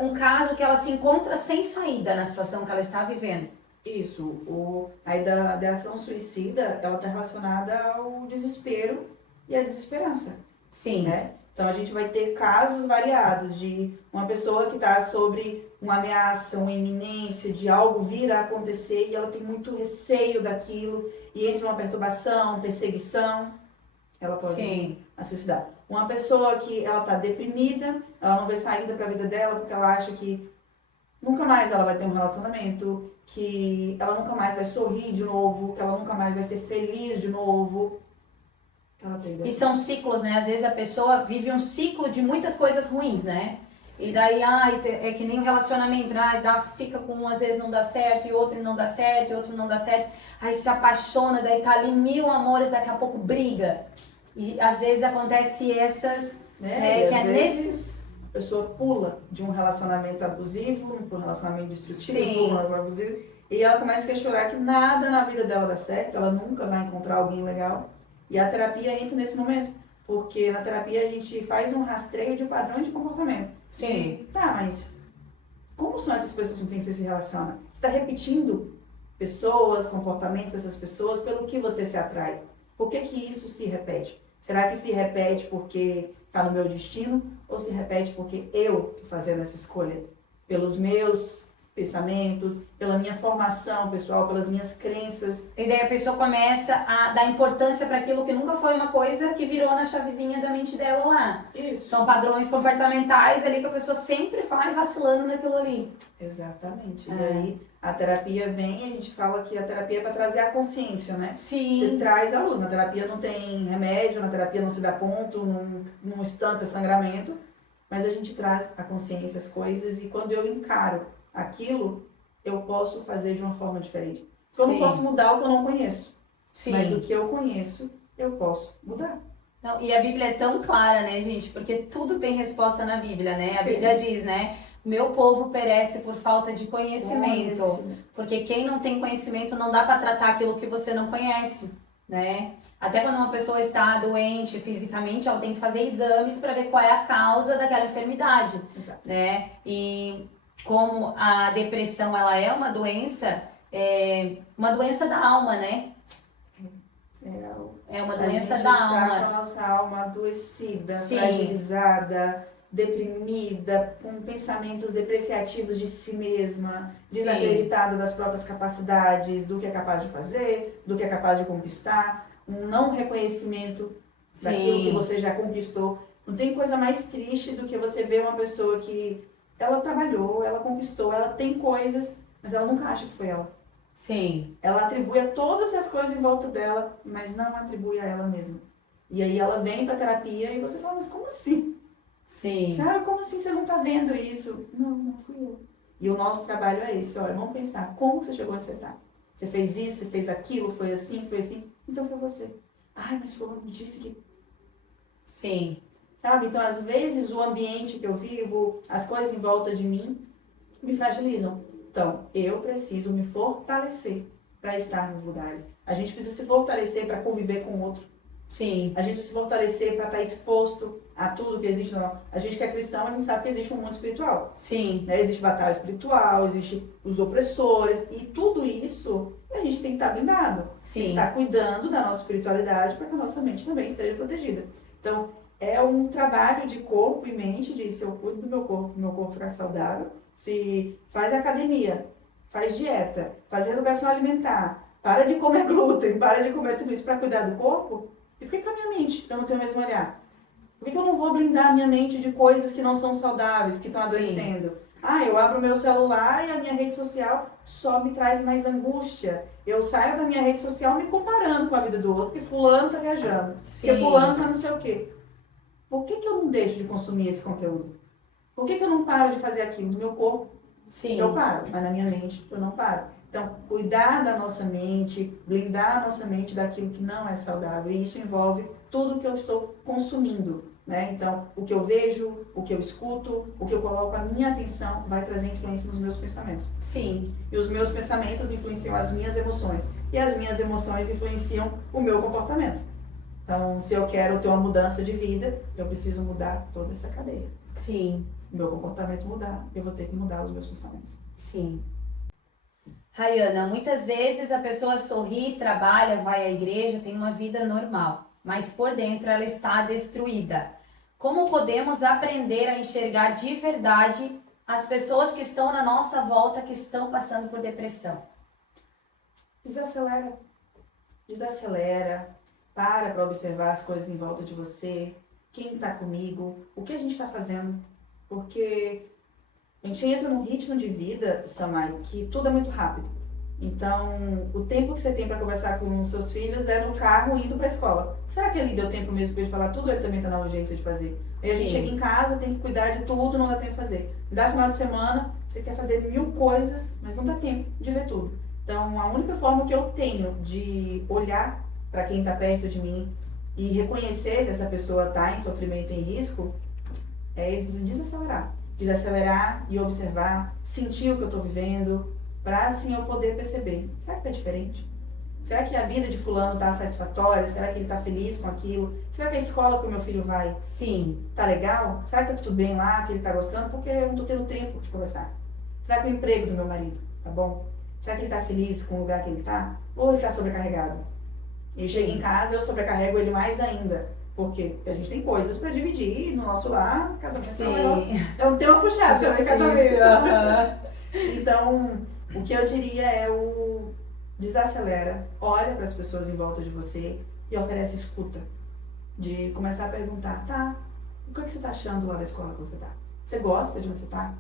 um caso que ela se encontra sem saída na situação que ela está vivendo. Isso. A ideação suicida, ela está relacionada ao desespero e à desesperança. Sim. Né? Então a gente vai ter casos variados de uma pessoa que está sobre uma ameaça, uma iminência de algo vir a acontecer e ela tem muito receio daquilo e entra uma perturbação, perseguição, ela pode vir a suicidar. Uma pessoa que ela está deprimida, ela não vê saída para a vida dela porque ela acha que nunca mais ela vai ter um relacionamento, que ela nunca mais vai sorrir de novo, que ela nunca mais vai ser feliz de novo. E são ciclos, né? Às vezes a pessoa vive um ciclo de muitas coisas ruins, né? Sim. E daí, é que nem o relacionamento, né? Fica com um, às vezes não dá certo, e outro não dá certo, e outro não dá certo. Aí se apaixona, daí tá ali 1000 amores, daqui a pouco briga. E às vezes acontece essas, que é nesses... A pessoa pula de um relacionamento abusivo para um relacionamento destrutivo, abusivo, e ela começa a questionar que nada na vida dela dá certo, ela nunca vai encontrar alguém legal. E a terapia entra nesse momento, porque na terapia a gente faz um rastreio de padrões de comportamento. Sim. E, mas como são essas pessoas com quem você se relaciona? Você está repetindo pessoas, comportamentos dessas pessoas, pelo que você se atrai. Por que isso se repete? Será que se repete porque está no meu destino? Ou se repete porque eu estou fazendo essa escolha? Pelos meus pensamentos, pela minha formação pessoal, pelas minhas crenças. E daí a pessoa começa a dar importância para aquilo que nunca foi uma coisa que virou na chavezinha da mente dela lá. Isso. São padrões comportamentais ali que a pessoa sempre vai vacilando naquilo ali. Exatamente. E aí a terapia vem e a gente fala que a terapia é para trazer a consciência, né? Sim. Você traz a luz. Na terapia não tem remédio, na terapia não se dá ponto, não estanca sangramento, mas a gente traz a consciência, as coisas, e quando eu encaro aquilo, eu posso fazer de uma forma diferente. Porque eu não posso mudar o que eu não conheço. Sim. Mas o que eu conheço, eu posso mudar. Não, e a Bíblia é tão clara, né, gente? Porque tudo tem resposta na Bíblia, né? A Bíblia diz, né? Meu povo perece por falta de conhecimento. Porque quem não tem conhecimento não dá para tratar aquilo que você não conhece, né? Até quando uma pessoa está doente fisicamente, ela tem que fazer exames para ver qual é a causa daquela enfermidade. Exato. Né? E como a depressão ela é uma doença da alma, né? É uma doença da alma. A gente tá com a nossa alma adoecida, fragilizada, deprimida, com pensamentos depreciativos de si mesma, desacreditada das próprias capacidades, do que é capaz de fazer, do que é capaz de conquistar, um não reconhecimento daquilo que você já conquistou. Não tem coisa mais triste do que você ver uma pessoa que ela trabalhou, ela conquistou, ela tem coisas, mas ela nunca acha que foi ela. Sim. Ela atribui a todas as coisas em volta dela, mas não atribui a ela mesma. E aí ela vem pra terapia e você fala, mas como assim? Sim. Sabe, como assim você não tá vendo isso? Não fui eu. E o nosso trabalho é esse, olha, vamos pensar, como você chegou onde você tá? Você fez isso, você fez aquilo, foi assim, então foi você. Ai, mas fulano me disse que... Sim. Sabe, então às vezes o ambiente que eu vivo, as coisas em volta de mim, me fragilizam. Então, eu preciso me fortalecer para estar nos lugares. A gente precisa se fortalecer para conviver com o outro. Sim. A gente precisa se fortalecer para estar exposto a tudo que existe. A gente que é cristão, a gente sabe que existe um mundo espiritual. Sim. Né? Existe batalha espiritual, existe os opressores, e tudo isso a gente tem que estar blindado. Sim. Tem que estar cuidando da nossa espiritualidade para que a nossa mente também esteja protegida. Então, é um trabalho de corpo e mente, de se eu cuido do meu corpo ficar saudável, se faz academia, faz dieta, faz educação alimentar, para de comer glúten, para de comer tudo isso para cuidar do corpo, e fica com a minha mente, eu não tenho o mesmo olhar. Por que eu não vou blindar a minha mente de coisas que não são saudáveis, que estão adoecendo? Eu abro o meu celular e a minha rede social só me traz mais angústia. Eu saio da minha rede social me comparando com a vida do outro, porque fulano tá viajando, porque fulano tá não sei o quê. Por que eu não deixo de consumir esse conteúdo? Por que eu não paro de fazer aquilo? No meu corpo, eu paro, mas na minha mente eu não paro. Então, cuidar da nossa mente, blindar a nossa mente daquilo que não é saudável. E isso envolve tudo que eu estou consumindo, né? Então, o que eu vejo, o que eu escuto, o que eu coloco a minha atenção vai trazer influência nos meus pensamentos. Sim. E os meus pensamentos influenciam as minhas emoções. E as minhas emoções influenciam o meu comportamento. Então, se eu quero ter uma mudança de vida, eu preciso mudar toda essa cadeia. Sim. Meu comportamento mudar, eu vou ter que mudar os meus pensamentos. Sim. Rayana, muitas vezes a pessoa sorri, trabalha, vai à igreja, tem uma vida normal, mas por dentro ela está destruída. Como podemos aprender a enxergar de verdade as pessoas que estão na nossa volta, que estão passando por depressão? Desacelera. Desacelera. Para observar as coisas em volta de você, quem está comigo, o que a gente está fazendo. Porque a gente entra num ritmo de vida, Samai, que tudo é muito rápido. Então, o tempo que você tem para conversar com os seus filhos é no carro indo para a escola. Será que ele deu tempo mesmo para ele falar tudo ou ele também está na urgência de fazer? Aí a gente chega em casa, tem que cuidar de tudo, não dá tempo de fazer. Dá final de semana, você quer fazer 1000 coisas, mas não dá tempo de ver tudo. Então, a única forma que eu tenho de olhar para quem está perto de mim e reconhecer se essa pessoa está em sofrimento e em risco é desacelerar. Desacelerar e observar, sentir o que eu estou vivendo, para assim eu poder perceber. Será que está diferente? Será que a vida de fulano está satisfatória? Será que ele está feliz com aquilo? Será que a escola que o meu filho vai tá legal? Será que tá tudo bem lá, que ele está gostando? Porque eu não estou tendo tempo de conversar. Será que o emprego do meu marido tá bom? Será que ele está feliz com o lugar que ele está? Ou ele está sobrecarregado? Ele chega em casa e eu sobrecarrego ele mais ainda. Por quê? Porque a gente tem coisas para dividir no nosso lar. Casamento é um tema puxado também, casamento. Então, o que eu diria é o desacelera, olha para as pessoas em volta de você e oferece escuta. De começar a perguntar, tá, o que você está achando lá da escola que você está? Você gosta de onde você está?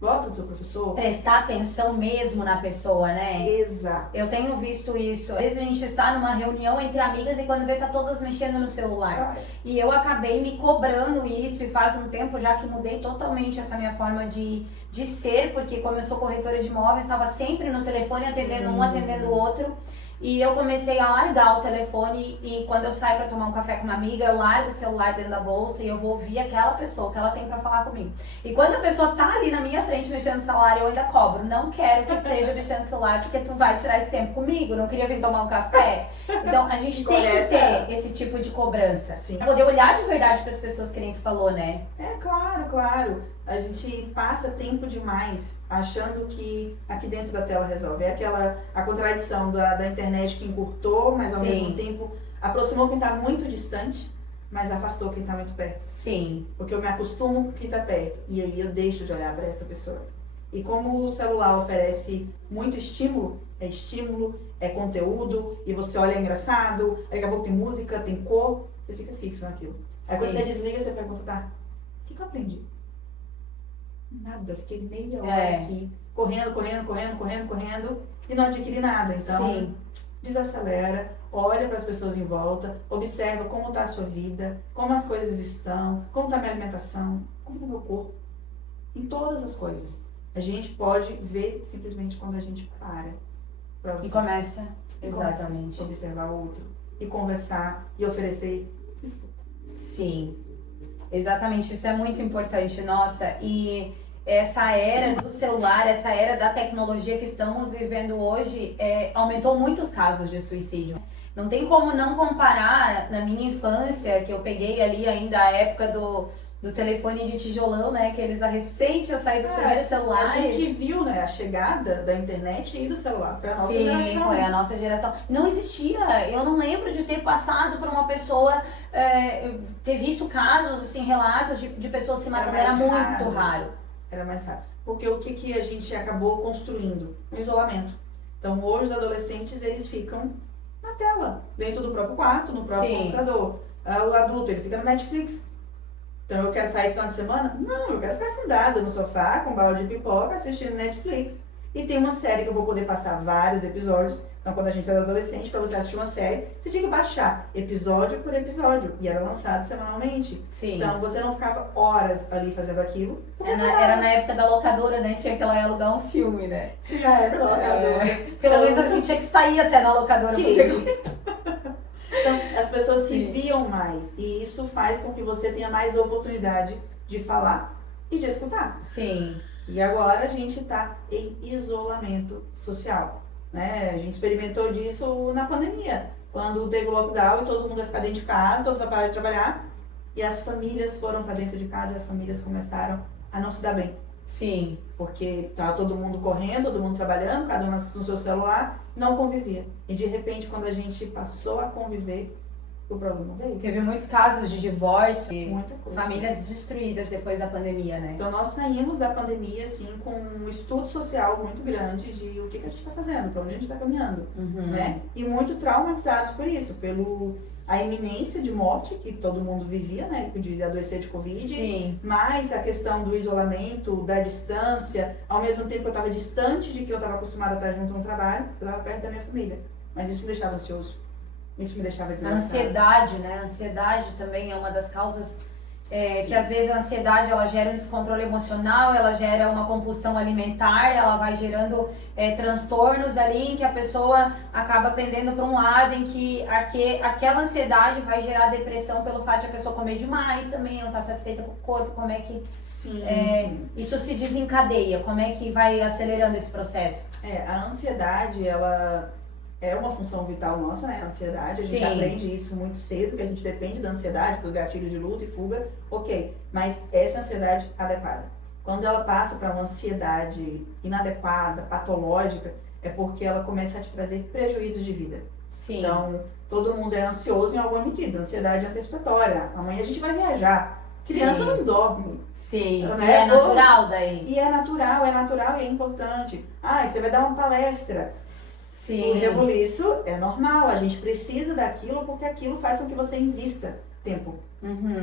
Gosta do seu professor? Prestar atenção mesmo na pessoa, né? Exato. Eu tenho visto isso. Às vezes a gente está numa reunião entre amigas e quando vê tá todas mexendo no celular. E eu acabei me cobrando isso e faz um tempo já que mudei totalmente essa minha forma de ser, porque como eu sou corretora de imóveis, estava sempre no telefone, atendendo um, atendendo o outro. E eu comecei a largar o telefone e quando eu saio para tomar um café com uma amiga, eu largo o celular dentro da bolsa e eu vou ouvir aquela pessoa, o que ela tem para falar comigo. E quando a pessoa tá ali na minha frente mexendo no celular, eu ainda cobro. Não quero que esteja mexendo no celular porque tu vai tirar esse tempo comigo, não queria vir tomar um café. Então a gente tem que ter esse tipo de cobrança. Sim. Pra poder olhar de verdade para as pessoas que nem tu falou, né? É, claro. A gente passa tempo demais achando que aqui dentro da tela resolve. É a contradição da internet que encurtou, mas ao mesmo tempo aproximou quem está muito distante, mas afastou quem está muito perto. Sim. Porque eu me acostumo com quem está perto e aí eu deixo de olhar para essa pessoa. E como o celular oferece muito estímulo, é conteúdo, e você olha engraçado, daqui a pouco tem música, tem cor, você fica fixo naquilo. Aí quando você desliga, você pergunta, tá, o que eu aprendi? Nada, eu fiquei meia hora aqui, correndo, e não adquiri nada. Então, desacelera, olha para as pessoas em volta, observa como está a sua vida, como as coisas estão, como está a minha alimentação, como está o meu corpo. Em todas as coisas. A gente pode ver simplesmente quando a gente para e começa, exatamente, a observar o outro, e conversar, e oferecer escuta. Sim, exatamente, isso é muito importante, nossa, e essa era do celular, essa era da tecnologia que estamos vivendo hoje, aumentou muitos casos de suicídio. Não tem como não comparar na minha infância, que eu peguei ali ainda a época do telefone de tijolão, né, que eles recém tinham saído dos primeiros celulares. A gente viu, né, a chegada da internet e do celular, foi a nossa geração. Sim, foi a nossa geração. Não existia, eu não lembro de ter passado por uma pessoa, ter visto casos, assim, relatos de pessoas se matando, era muito raro. Era mais raro. Porque o que a gente acabou construindo? Um isolamento. Então hoje os adolescentes, eles ficam na tela, dentro do próprio quarto, no próprio computador. O adulto, ele fica no Netflix. Então eu quero sair no final de semana? Não, eu quero ficar afundada no sofá com um balde de pipoca assistindo Netflix. E tem uma série que eu vou poder passar vários episódios. Então quando a gente era adolescente, para você assistir uma série, você tinha que baixar episódio por episódio. E era lançado semanalmente. Sim. Então você não ficava horas ali fazendo aquilo. Era na época da locadora, né? Tinha que ela ia alugar um filme, né? Já era locadora. Pelo menos a gente tinha que sair até na locadora. Então, as pessoas se Sim. viam mais. E isso faz com que você tenha mais oportunidade de falar e de escutar. Sim. E agora a gente está em isolamento social, né? A gente experimentou disso na pandemia, quando teve o lockdown e todo mundo vai ficar dentro de casa, todo mundo vai parar de trabalhar, e as famílias foram para dentro de casa e as famílias começaram a não se dar bem. Sim. Porque tava todo mundo correndo, todo mundo trabalhando, cada um no seu celular, não convivia. E de repente, quando a gente passou a conviver, o problema veio. Teve muitos casos de divórcio e Muita coisa. famílias destruídas depois da pandemia, né? Então nós saímos da pandemia assim com um estudo social muito grande de o que a gente está fazendo, para onde a gente está caminhando, né? E muito traumatizados por isso, a iminência de morte que todo mundo vivia, né? De adoecer de Covid. Sim. Mas a questão do isolamento, da distância, ao mesmo tempo que eu estava distante de que eu estava acostumada a estar junto no trabalho, eu estava perto da minha família. Mas isso me deixava ansioso. Isso me deixava A desgastado. ansiedade, né? A ansiedade também é uma das causas que às vezes a ansiedade ela gera um descontrole emocional, ela gera uma compulsão alimentar, ela vai gerando transtornos ali em que a pessoa acaba pendendo para um lado, em que aquela ansiedade vai gerar depressão pelo fato de a pessoa comer demais também, não estar satisfeita com o corpo, como é que Sim. isso se desencadeia, como é que vai acelerando esse processo? A ansiedade, ela é uma função vital nossa, né? A ansiedade, a gente Sim. aprende isso muito cedo, que a gente depende da ansiedade, dos gatilhos de luta e fuga, ok. Mas essa ansiedade adequada. Quando ela passa para uma ansiedade inadequada, patológica, é porque ela começa a te trazer prejuízos de vida. Sim. Então, todo mundo é ansioso em alguma medida. Ansiedade antecipatória. Amanhã a gente vai viajar. Criança Sim. não dorme. Sim, Né? e é natural daí. E é natural e é importante. Você vai dar uma palestra. Sim. O rebuliço é normal, a gente precisa daquilo porque aquilo faz com que você invista tempo,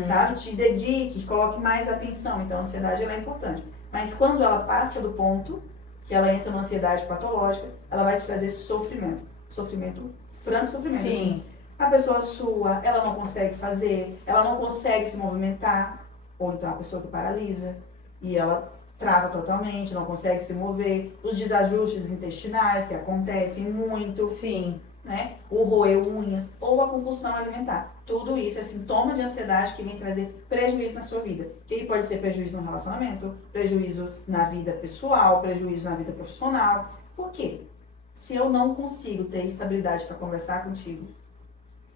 sabe? Te dedique, coloque mais atenção. Então a ansiedade ela é importante. Mas quando ela passa do ponto, que ela entra numa ansiedade patológica, ela vai te trazer sofrimento. Sofrimento, franco sofrimento. Sim. Assim. A pessoa sua, ela não consegue fazer, ela não consegue se movimentar, ou então a pessoa que paralisa e ela trava totalmente, não consegue se mover, os desajustes intestinais que acontecem muito, Sim. né? O roer unhas ou a compulsão alimentar. Tudo isso é sintoma de ansiedade que vem trazer prejuízo na sua vida. Que pode ser prejuízo no relacionamento, prejuízos na vida pessoal, prejuízo na vida profissional. Por quê? Se eu não consigo ter estabilidade para conversar contigo,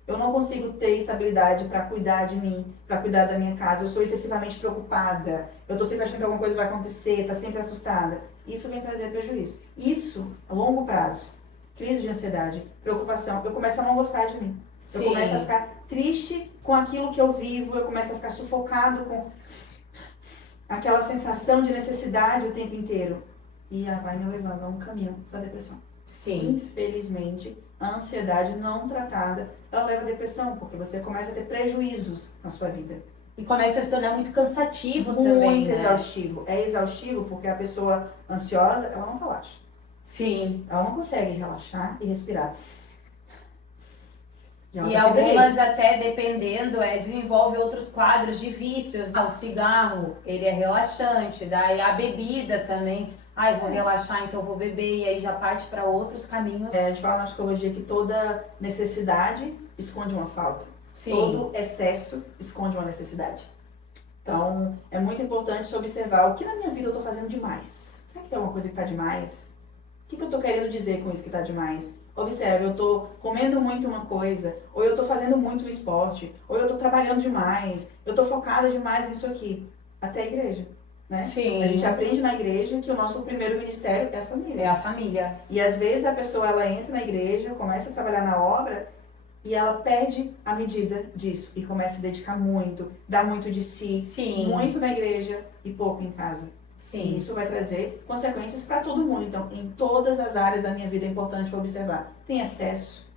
eu não consigo ter estabilidade para cuidar de mim, para cuidar da minha casa, eu sou excessivamente preocupada, eu tô sempre achando que alguma coisa vai acontecer, tá sempre assustada. Isso vem trazer prejuízo. Isso, a longo prazo, crise de ansiedade, preocupação, eu começo a não gostar de mim. Eu Sim. começo a ficar triste com aquilo que eu vivo, eu começo a ficar sufocado com aquela sensação de necessidade o tempo inteiro. E vai me levando a um caminho da depressão. Sim. Infelizmente, a ansiedade não tratada, ela leva à depressão, porque você começa a ter prejuízos na sua vida. E começa a se tornar muito cansativo Muito também, né? exaustivo. É exaustivo porque a pessoa ansiosa, ela não relaxa. Sim. Ela não consegue relaxar e respirar. ela E tá sempre algumas até, dependendo, desenvolve outros quadros de vícios. O cigarro, ele é relaxante. Daí a bebida também. Eu vou relaxar, então eu vou beber. E aí já parte para outros caminhos. A gente fala na psicologia que toda necessidade esconde uma falta. Sim. Todo excesso esconde uma necessidade. Então, é muito importante se observar o que na minha vida eu estou fazendo demais. Será que tem alguma coisa que está demais? O que eu estou querendo dizer com isso que está demais? Observe, eu estou comendo muito uma coisa, ou eu estou fazendo muito um esporte, ou eu estou trabalhando demais, eu estou focada demais nisso aqui. Até a igreja, né? Sim. A gente aprende na igreja que o nosso primeiro ministério é a família. É a família. E às vezes a pessoa ela entra na igreja, começa a trabalhar na obra e ela perde a medida disso e começa a dedicar muito, dá muito de si, Sim. muito na igreja e pouco em casa. Sim. E isso vai trazer consequências para todo mundo. Então, em todas as áreas da minha vida é importante observar. Tem excesso.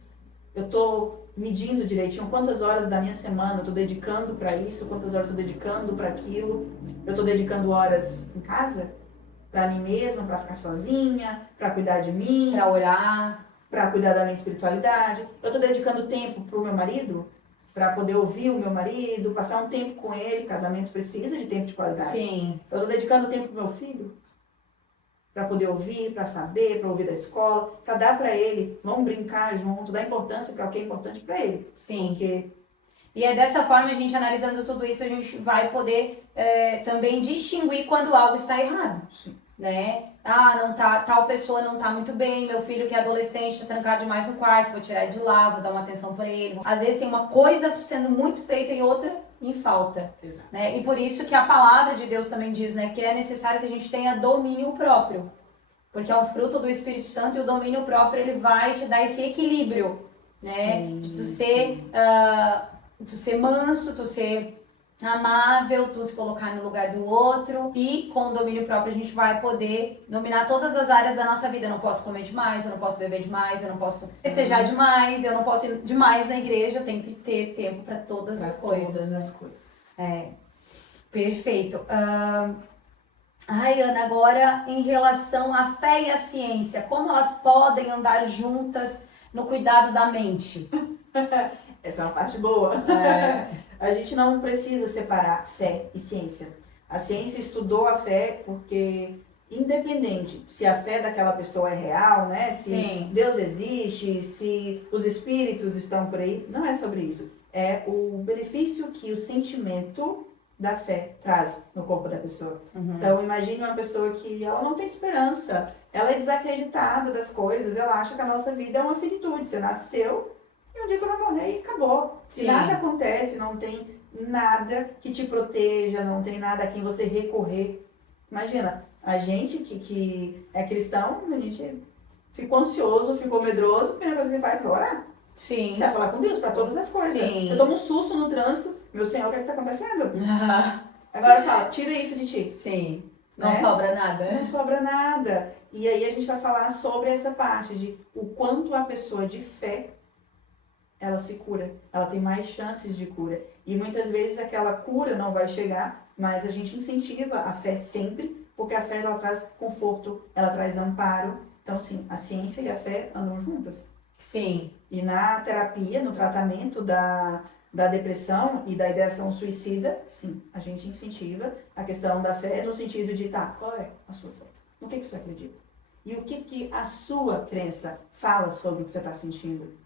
Eu estou medindo direitinho quantas horas da minha semana eu estou dedicando para isso, quantas horas eu estou dedicando para aquilo. Eu estou dedicando horas em casa para mim mesma, para ficar sozinha, para cuidar de mim, Pra orar. para cuidar da minha espiritualidade. Eu estou dedicando tempo para o meu marido, para poder ouvir o meu marido, passar um tempo com ele. Casamento precisa de tempo de qualidade. Sim. Eu estou dedicando tempo para o meu filho, para poder ouvir, para saber, para ouvir da escola, para dar para ele, vamos brincar junto, dar importância para o que é importante para ele. Sim. Porque E é dessa forma, a gente analisando tudo isso, a gente vai poder também distinguir quando algo está errado. sim, Né? Ah, não tá, tal pessoa não tá muito bem, meu filho que é adolescente tá trancado demais no quarto, vou tirar ele de lá, vou dar uma atenção para ele. Às vezes tem uma coisa sendo muito feita e outra em falta. exato. Né? E por isso que a palavra de Deus também diz, né, que é necessário que a gente tenha domínio próprio. Porque é um fruto do Espírito Santo e o domínio próprio ele vai te dar esse equilíbrio, né? Sim, De tu ser manso, tu ser amável, tu se colocar no lugar do outro, e com o domínio próprio a gente vai poder dominar todas as áreas da nossa vida. Eu não posso comer demais, eu não posso beber demais, eu não posso festejar demais, eu não posso ir demais na igreja. Eu tenho que ter tempo para todas as coisas. Todas as coisas. Perfeito. Rayana, agora em relação à fé e à ciência, como elas podem andar juntas no cuidado da mente? Essa é uma parte boa. A gente não precisa separar fé e ciência. A ciência estudou a fé porque, independente se a fé daquela pessoa é real, né? Se Sim. Deus existe, se os espíritos estão por aí, não é sobre isso. É o benefício que o sentimento da fé traz no corpo da pessoa. Então, imagine uma pessoa que ela não tem esperança, ela é desacreditada das coisas, ela acha que a nossa vida é uma finitude. Você nasceu e um dia você vai morrer e acabou. Se Sim. nada acontece, não tem nada que te proteja, não tem nada a quem você recorrer. Imagina, a gente que é cristão, a gente ficou ansioso, ficou medroso, a primeira coisa que faz é orar. Sim. Você vai falar com Deus para todas as coisas. Sim. Eu tomo um susto no trânsito, meu Senhor, o que é que tá acontecendo? Agora fala, tira isso de ti. Sim. Não Né? sobra nada. Não sobra nada. E aí a gente vai falar sobre essa parte de o quanto a pessoa de fé, ela se cura. Ela tem mais chances de cura. E muitas vezes aquela cura não vai chegar, mas a gente incentiva a fé sempre, porque a fé ela traz conforto, ela traz amparo. Então, sim, a ciência e a fé andam juntas. Sim. E na terapia, no tratamento da depressão e da ideação suicida, sim, a gente incentiva a questão da fé no sentido de, tá, qual é a sua fé? No que você acredita? E o que a sua crença fala sobre o que você está sentindo?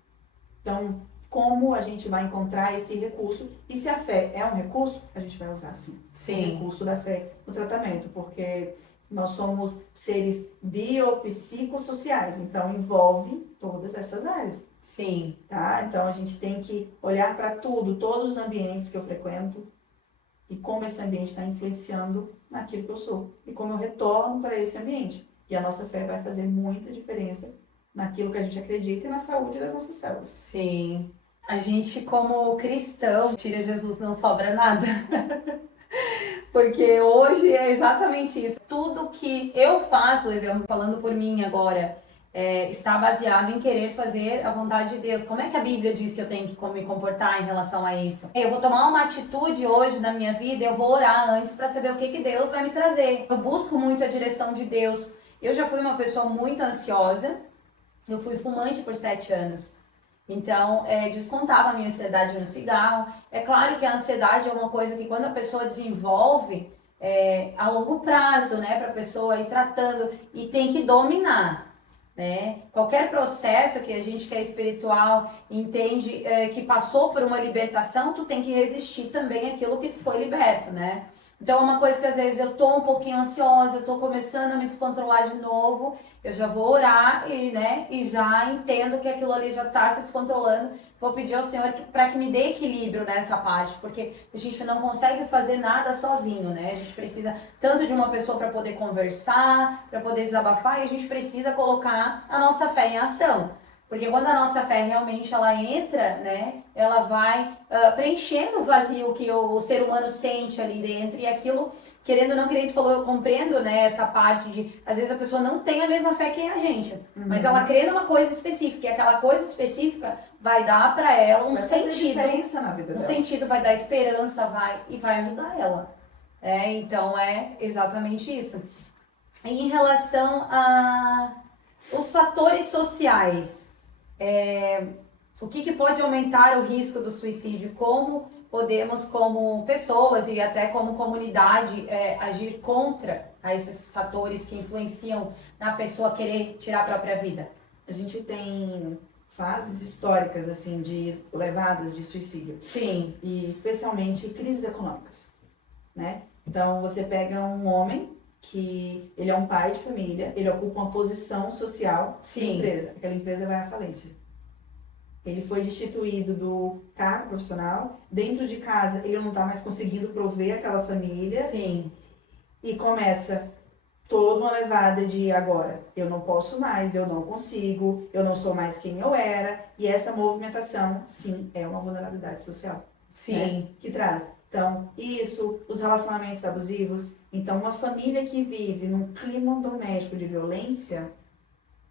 Então, como a gente vai encontrar esse recurso? E se a fé é um recurso, a gente vai usar, sim, Sim. o recurso da fé no tratamento, porque nós somos seres biopsicossociais, então envolve todas essas áreas. Sim. Tá? Então a gente tem que olhar para tudo, todos os ambientes que eu frequento e como esse ambiente está influenciando naquilo que eu sou e como eu retorno para esse ambiente. E a nossa fé vai fazer muita diferença naquilo que a gente acredita e na saúde das nossas células. Sim. A gente, como cristão, tira Jesus, não sobra nada. Porque hoje é exatamente isso. Tudo que eu faço, exemplo, falando por mim agora, está baseado em querer fazer a vontade de Deus. Como é que a Bíblia diz que eu tenho que me comportar em relação a isso? Eu vou tomar uma atitude hoje na minha vida, eu vou orar antes para saber o que Deus vai me trazer. Eu busco muito a direção de Deus. Eu já fui uma pessoa muito ansiosa. Eu fui fumante por 7 anos. Então, descontava a minha ansiedade no cigarro. É claro que a ansiedade é uma coisa que quando a pessoa desenvolve a longo prazo, né, para a pessoa ir tratando e tem que dominar. Né? Qualquer processo que a gente que é espiritual entende que passou por uma libertação, tu tem que resistir também àquilo que tu foi liberto, né? Então é uma coisa que às vezes eu tô um pouquinho ansiosa, eu tô começando a me descontrolar de novo, eu já vou orar e já entendo que aquilo ali já tá se descontrolando. Vou pedir ao Senhor para que me dê equilíbrio nessa parte, porque a gente não consegue fazer nada sozinho, né? A gente precisa tanto de uma pessoa para poder conversar, para poder desabafar, e a gente precisa colocar a nossa fé em ação. Porque quando a nossa fé realmente ela entra, né, ela vai preenchendo o vazio que o ser humano sente ali dentro, e aquilo querendo ou não, que a gente falou, eu compreendo, né, essa parte de, às vezes a pessoa não tem a mesma fé que a gente, mas ela crê numa coisa específica, e aquela coisa específica vai dar pra ela um Vai fazer sentido, diferença na vida um dela. sentido, vai dar esperança, vai ajudar ela. Então é exatamente isso. E em relação a os fatores sociais, o que pode aumentar o risco do suicídio? Como podemos, como pessoas e até como comunidade, agir contra esses fatores que influenciam na pessoa querer tirar a própria vida? A gente tem fases históricas, assim, de levadas de suicídio. Sim. E especialmente crises econômicas, né? Então, você pega um homem que ele é um pai de família, ele ocupa uma posição social na empresa. Aquela empresa vai à falência. Ele foi destituído do cargo profissional. Dentro de casa, ele não está mais conseguindo prover aquela família. Sim. E começa toda uma levada de agora, eu não posso mais, eu não consigo, eu não sou mais quem eu era. E essa movimentação, sim, é uma vulnerabilidade social. Sim. Né? Que traz. Então, isso, os relacionamentos abusivos. Então, uma família que vive num clima doméstico de violência,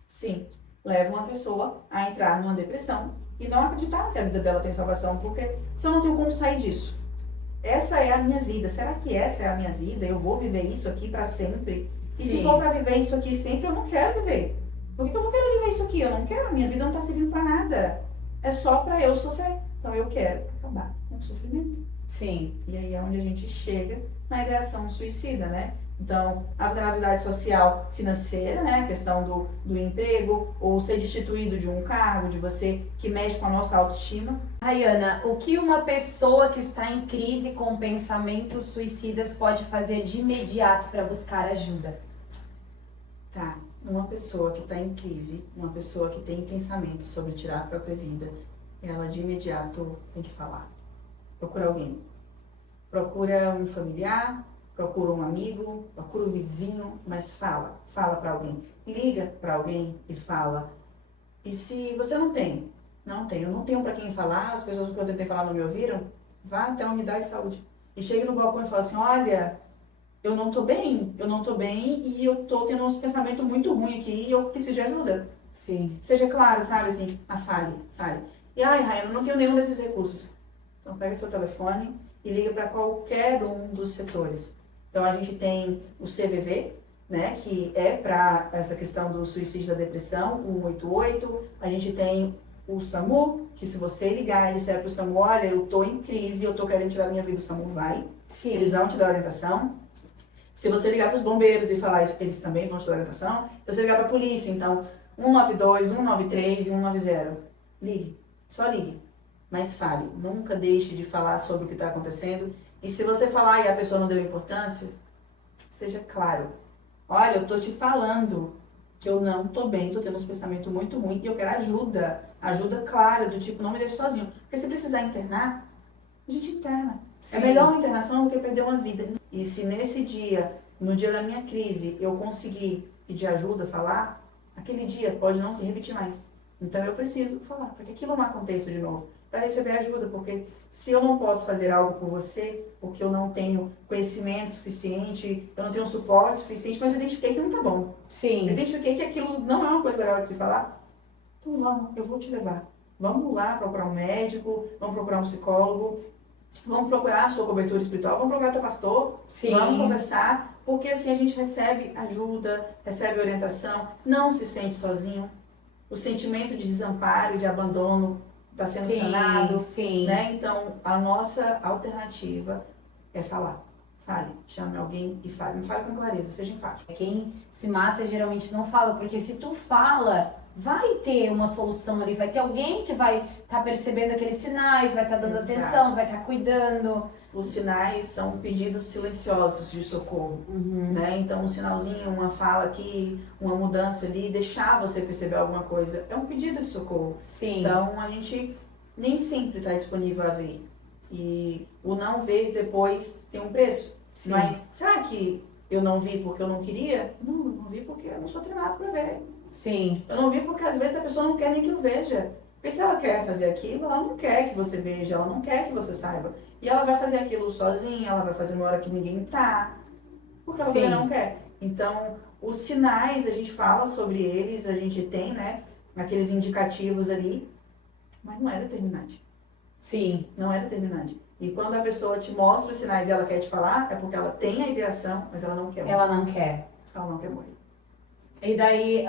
sim, leva uma pessoa a entrar numa depressão e não acreditar que a vida dela tem salvação, porque se eu não tenho como sair disso, essa é a minha vida, será que essa é a minha vida? Eu vou viver isso aqui para sempre? E se for para viver isso aqui sempre, eu não quero viver. Por que eu vou querer viver isso aqui? Eu não quero, a minha vida não está servindo para nada. É só para eu sofrer. Então eu quero acabar com o sofrimento. Sim. E aí é onde a gente chega na ideação suicida, né? Então, a vulnerabilidade social financeira, né? A questão do emprego, ou ser destituído de um cargo, de você que mexe com a nossa autoestima. Rayana, o que uma pessoa que está em crise com pensamentos suicidas pode fazer de imediato para buscar ajuda? Tá, uma pessoa que está em crise, uma pessoa que tem pensamento sobre tirar a própria vida, ela de imediato tem que falar. Procura alguém. Procura um familiar, procura um amigo, procura um vizinho, mas fala para alguém. Liga para alguém e fala. E se você não tem, eu não tenho para quem falar, as pessoas que eu tentei falar não me ouviram, vá até a unidade de saúde. E chegue no balcão e fala assim, olha, eu não tô bem e eu tô tendo um pensamento muito ruim aqui e eu preciso de ajuda. Sim. Seja claro, sabe assim, fale. E Rayana, eu não tenho nenhum desses recursos. Então pega seu telefone e liga para qualquer um dos setores. Então a gente tem o CVV, né, que é para essa questão do suicídio da depressão, 188. A gente tem o SAMU, que se você ligar e disser para o SAMU, olha, eu tô em crise, eu tô querendo tirar minha vida, o SAMU vai. Sim. Eles vão te dar orientação. Se você ligar para os bombeiros e falar isso, eles também vão te dar orientação. Se você ligar para a polícia, então, 192, 193 e 190. Ligue, só ligue. Mas fale, nunca deixe de falar sobre o que está acontecendo. E se você falar e a pessoa não deu importância, seja claro. Olha, eu tô te falando que eu não tô bem, tô tendo uns pensamentos muito ruins e eu quero ajuda. Ajuda clara, do tipo, não me deixe sozinho. Porque se precisar internar, a gente interna. Sim. É melhor uma internação do que perder uma vida. E se nesse dia, no dia da minha crise, eu conseguir pedir ajuda, falar, aquele dia pode não se repetir mais. Então eu preciso falar, para que aquilo não aconteça de novo. Para receber ajuda, porque se eu não posso fazer algo por você, porque eu não tenho conhecimento suficiente, eu não tenho suporte suficiente, mas eu identifiquei que não tá bom. Sim. Eu identifiquei que aquilo não é uma coisa legal de se falar, então vamos, eu vou te levar. Vamos lá procurar um médico, vamos procurar um psicólogo, vamos procurar a sua cobertura espiritual, vamos procurar teu pastor, Sim. Vamos conversar, porque assim a gente recebe ajuda, recebe orientação, não se sente sozinho. O sentimento de desamparo, de abandono, está sendo sanado, né? Então, a nossa alternativa é falar. Fale, chame alguém e fale. Não fale com clareza, seja enfático. Quem se mata geralmente não fala, porque se tu fala, vai ter uma solução ali, vai ter alguém que vai estar percebendo aqueles sinais, vai estar dando atenção, vai estar cuidando. Os sinais são pedidos silenciosos de socorro, né? Então, um sinalzinho, uma fala aqui, uma mudança ali, deixar você perceber alguma coisa, é um pedido de socorro. Sim. Então, a gente nem sempre está disponível a ver. E o não ver depois tem um preço. Sim. Mas, será que eu não vi porque eu não queria? Não, eu não vi porque eu não sou treinado para ver. Sim. Eu não vi porque, às vezes, a pessoa não quer nem que eu veja. Porque se ela quer fazer aquilo, ela não quer que você veja, ela não quer que você saiba. E ela vai fazer aquilo sozinha, ela vai fazer na hora que ninguém tá. porque a mulher não quer. Então, os sinais, a gente fala sobre eles, a gente tem, né, aqueles indicativos ali, mas não é determinante. Sim. Não é determinante. E quando a pessoa te mostra os sinais e ela quer te falar, é porque ela tem a ideação, mas ela não quer morrer. Ela não quer. Ela não quer morrer. E daí,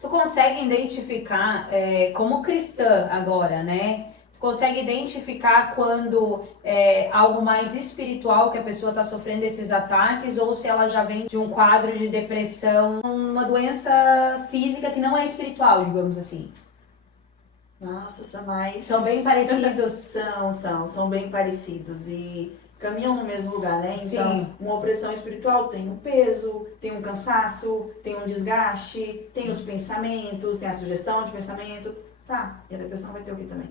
tu consegue identificar, como cristã agora, né? Tu consegue identificar quando é algo mais espiritual que a pessoa está sofrendo esses ataques ou se ela já vem de um quadro de depressão, uma doença física que não é espiritual, digamos assim. Nossa, Samai. São bem parecidos. São bem parecidos e caminham no mesmo lugar, né? Então, Sim. uma opressão espiritual tem um peso, tem um cansaço, tem um desgaste, tem os pensamentos, tem a sugestão de pensamento. Tá, e a depressão vai ter o que também?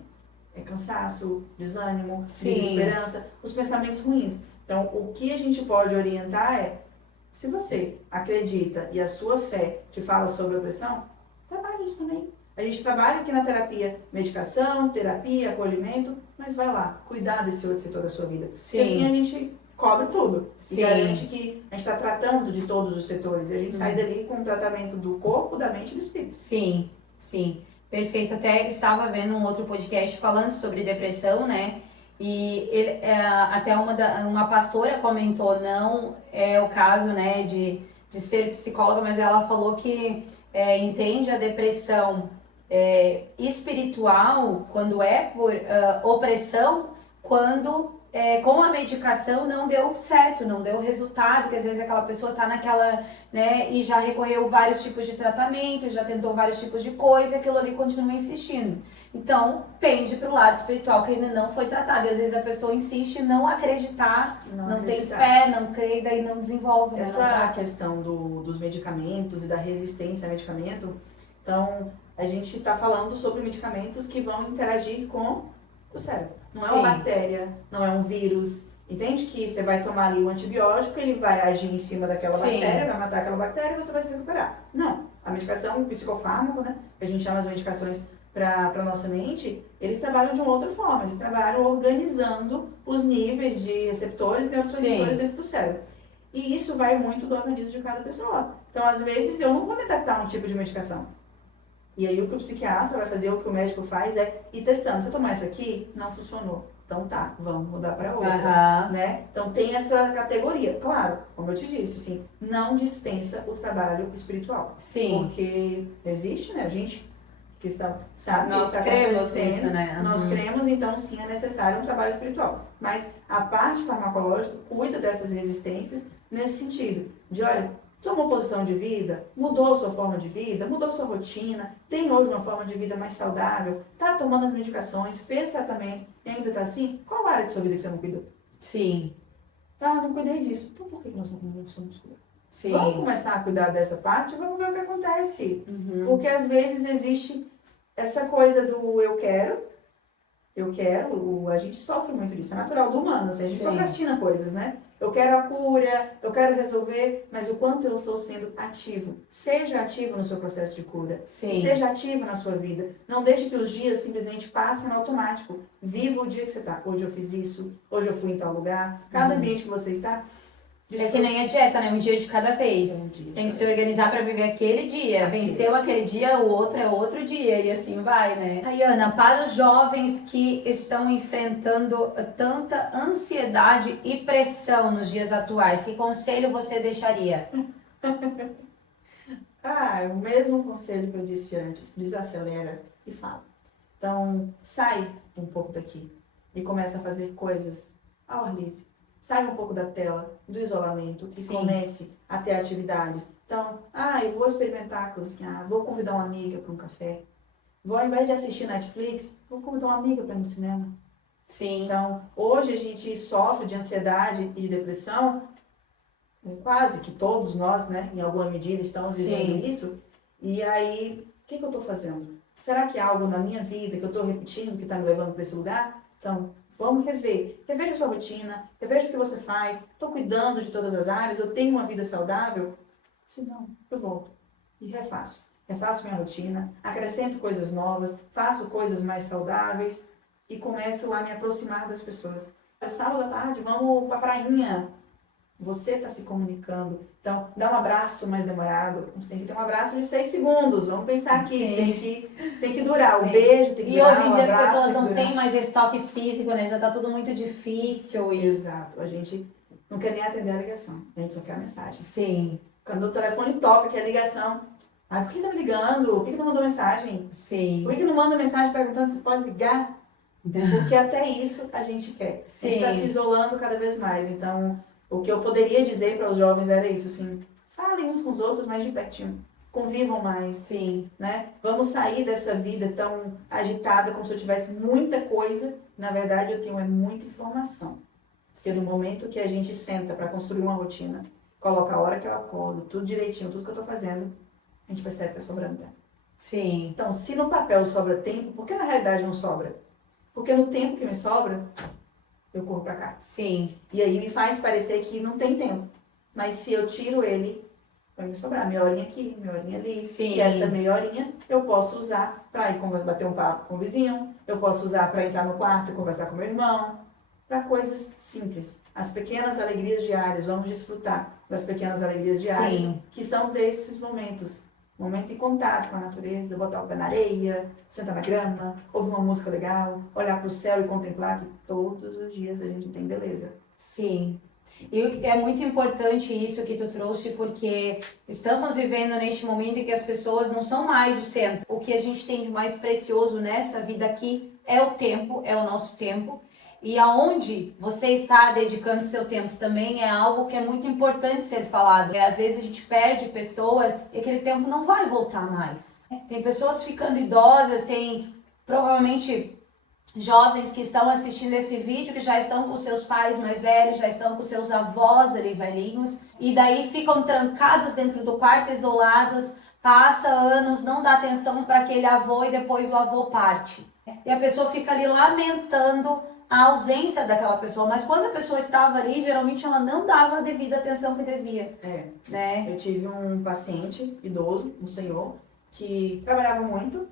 É cansaço, desânimo, desesperança, os pensamentos ruins. Então, o que a gente pode orientar é, se você acredita e a sua fé te fala sobre opressão, trabalhe isso também. A gente trabalha aqui na terapia, medicação, terapia, acolhimento, mas vai lá, cuidar desse outro setor da sua vida. Sim. E assim a gente cobre tudo. Sim. E garante que a gente está tratando de todos os setores. E a gente sai dali com um tratamento do corpo, da mente e do espírito. Sim, sim. Perfeito. Até estava vendo um outro podcast falando sobre depressão, né? E até uma pastora comentou, não é o caso, né, de ser psicóloga, mas ela falou que entende a depressão espiritual quando é por opressão, quando com a medicação não deu certo, não deu resultado, que às vezes aquela pessoa tá naquela, né, e já recorreu vários tipos de tratamento, já tentou vários tipos de coisa, e aquilo ali continua insistindo. Então, pende pro lado espiritual que ainda não foi tratado. E às vezes a pessoa insiste em não acreditar, não tem fé, não crê, e daí não desenvolve. Essa questão dos medicamentos e da resistência a medicamento, então, a gente está falando sobre medicamentos que vão interagir com o cérebro. Não é uma bactéria, não é um vírus. Entende que você vai tomar ali o antibiótico, ele vai agir em cima daquela bactéria, vai matar aquela bactéria e você vai se recuperar. Não. A medicação, o psicofármaco, né, que a gente chama as medicações para nossa mente, eles trabalham de uma outra forma. Eles trabalham organizando os níveis de receptores e neurotransmissores dentro do cérebro. E isso vai muito do organismo de cada pessoa. Então, às vezes, eu não vou me adaptar a um tipo de medicação. E aí o que o psiquiatra vai fazer, o que o médico faz é ir testando. Você tomar essa aqui, não funcionou. Então tá, vamos mudar para outra, né? Então tem essa categoria. Claro, como eu te disse, assim, não dispensa o trabalho espiritual. Sim. Porque existe, né? A gente que sabe nós que está acontecendo, isso, né? Nós cremos, então sim, é necessário um trabalho espiritual. Mas a parte farmacológica cuida dessas resistências nesse sentido. De, olha, tomou posição de vida, mudou a sua forma de vida, mudou a sua rotina, tem hoje uma forma de vida mais saudável, tá tomando as medicações, fez tratamento e ainda tá assim? Qual área de sua vida que você não cuidou? Sim. Ah, não cuidei disso. Então por que nós não somos cuidar? Sim. Vamos começar a cuidar dessa parte e vamos ver o que acontece. Porque às vezes existe essa coisa do eu quero, a gente sofre muito disso, é natural do humano, assim, a gente procrastina coisas, né? Eu quero a cura, eu quero resolver, mas o quanto eu estou sendo ativo. Seja ativo no seu processo de cura. Sim. Esteja ativo na sua vida. Não deixe que os dias simplesmente passem no automático. Viva o dia que você está. Hoje eu fiz isso, hoje eu fui em tal lugar. Cada ambiente que você está. É que nem a dieta, né? Um dia de cada vez. Tem que se organizar para viver aquele dia. Venceu aquele dia, o outro é outro dia. E assim vai, né? Ayana, para os jovens que estão enfrentando tanta ansiedade e pressão nos dias atuais, que conselho você deixaria? O mesmo conselho que eu disse antes. Desacelera e fala. Então, sai um pouco daqui e começa a fazer coisas ao ar livre. Sai um pouco da tela, do isolamento e comece a ter atividades. Então, eu vou experimentar cozinhar, vou convidar uma amiga para um café. Vou, ao invés de assistir Netflix, vou convidar uma amiga para ir no cinema. Sim. Então, hoje a gente sofre de ansiedade e de depressão, quase que todos nós, né, em alguma medida estamos vivendo isso. E aí, o que eu estou fazendo? Será que há algo na minha vida que eu estou repetindo que está me levando para esse lugar? Então, vamos rever. Reveja a sua rotina, reveja o que você faz. Estou cuidando de todas as áreas, eu tenho uma vida saudável? Se não, eu volto e refaço. Refaço minha rotina, acrescento coisas novas, faço coisas mais saudáveis e começo a me aproximar das pessoas. Sábado à tarde, vamos pra prainha. você está se comunicando. Então, dá um abraço mais demorado. A gente tem que ter um abraço de 6 segundos. Vamos pensar aqui, tem que durar. Sim. O beijo tem que E durar. hoje em dia as abraço pessoas tem que não durar. têm mais esse toque físico, né? Já tá tudo muito difícil. Exato. A gente não quer nem atender a ligação. A gente só quer a mensagem. Sim. Quando o telefone toca, que é a ligação. Por que tá me ligando? Por que não mandou mensagem? Sim. Por que não manda mensagem perguntando se pode ligar? Porque até isso a gente quer. Sim. A gente está se isolando cada vez mais. Então, o que eu poderia dizer para os jovens era isso, assim, falem uns com os outros mais de pertinho. Convivam mais. Sim. Né? Vamos sair dessa vida tão agitada como se eu tivesse muita coisa. Na verdade, eu tenho muita informação. Porque no momento que a gente senta para construir uma rotina, coloca a hora que eu acordo, tudo direitinho, tudo que eu estou fazendo, a gente percebe que tá sobrando tempo. Sim. Então, se no papel sobra tempo, por que na realidade não sobra? Porque no tempo que me sobra, eu corro pra cá. Sim. E aí me faz parecer que não tem tempo. Mas se eu tiro ele, vai me sobrar meia horinha aqui, meia horinha ali. Sim. E essa meia horinha eu posso usar pra ir bater um papo com o vizinho. Eu posso usar pra entrar no quarto e conversar com meu irmão. Pra coisas simples. As pequenas alegrias diárias. Vamos desfrutar das pequenas alegrias diárias. Sim. Que são desses momentos. Momento em contato com a natureza, botar o pé na areia, sentar na grama, ouvir uma música legal, olhar para o céu e contemplar que todos os dias a gente tem beleza. Sim. E é muito importante isso que tu trouxe, porque estamos vivendo neste momento em que as pessoas não são mais o centro. O que a gente tem de mais precioso nessa vida aqui é o tempo, é o nosso tempo. E aonde você está dedicando seu tempo também é algo que é muito importante ser falado. Às vezes a gente perde pessoas e aquele tempo não vai voltar mais. Tem pessoas ficando idosas, tem provavelmente jovens que estão assistindo esse vídeo que já estão com seus pais mais velhos, já estão com seus avós ali velhinhos, e daí ficam trancados dentro do quarto, isolados, passa anos, não dá atenção para aquele avô e depois o avô parte. E a pessoa fica ali lamentando a ausência daquela pessoa, mas quando a pessoa estava ali, geralmente ela não dava a devida atenção que devia. Né? Eu tive um paciente idoso, um senhor, que trabalhava muito,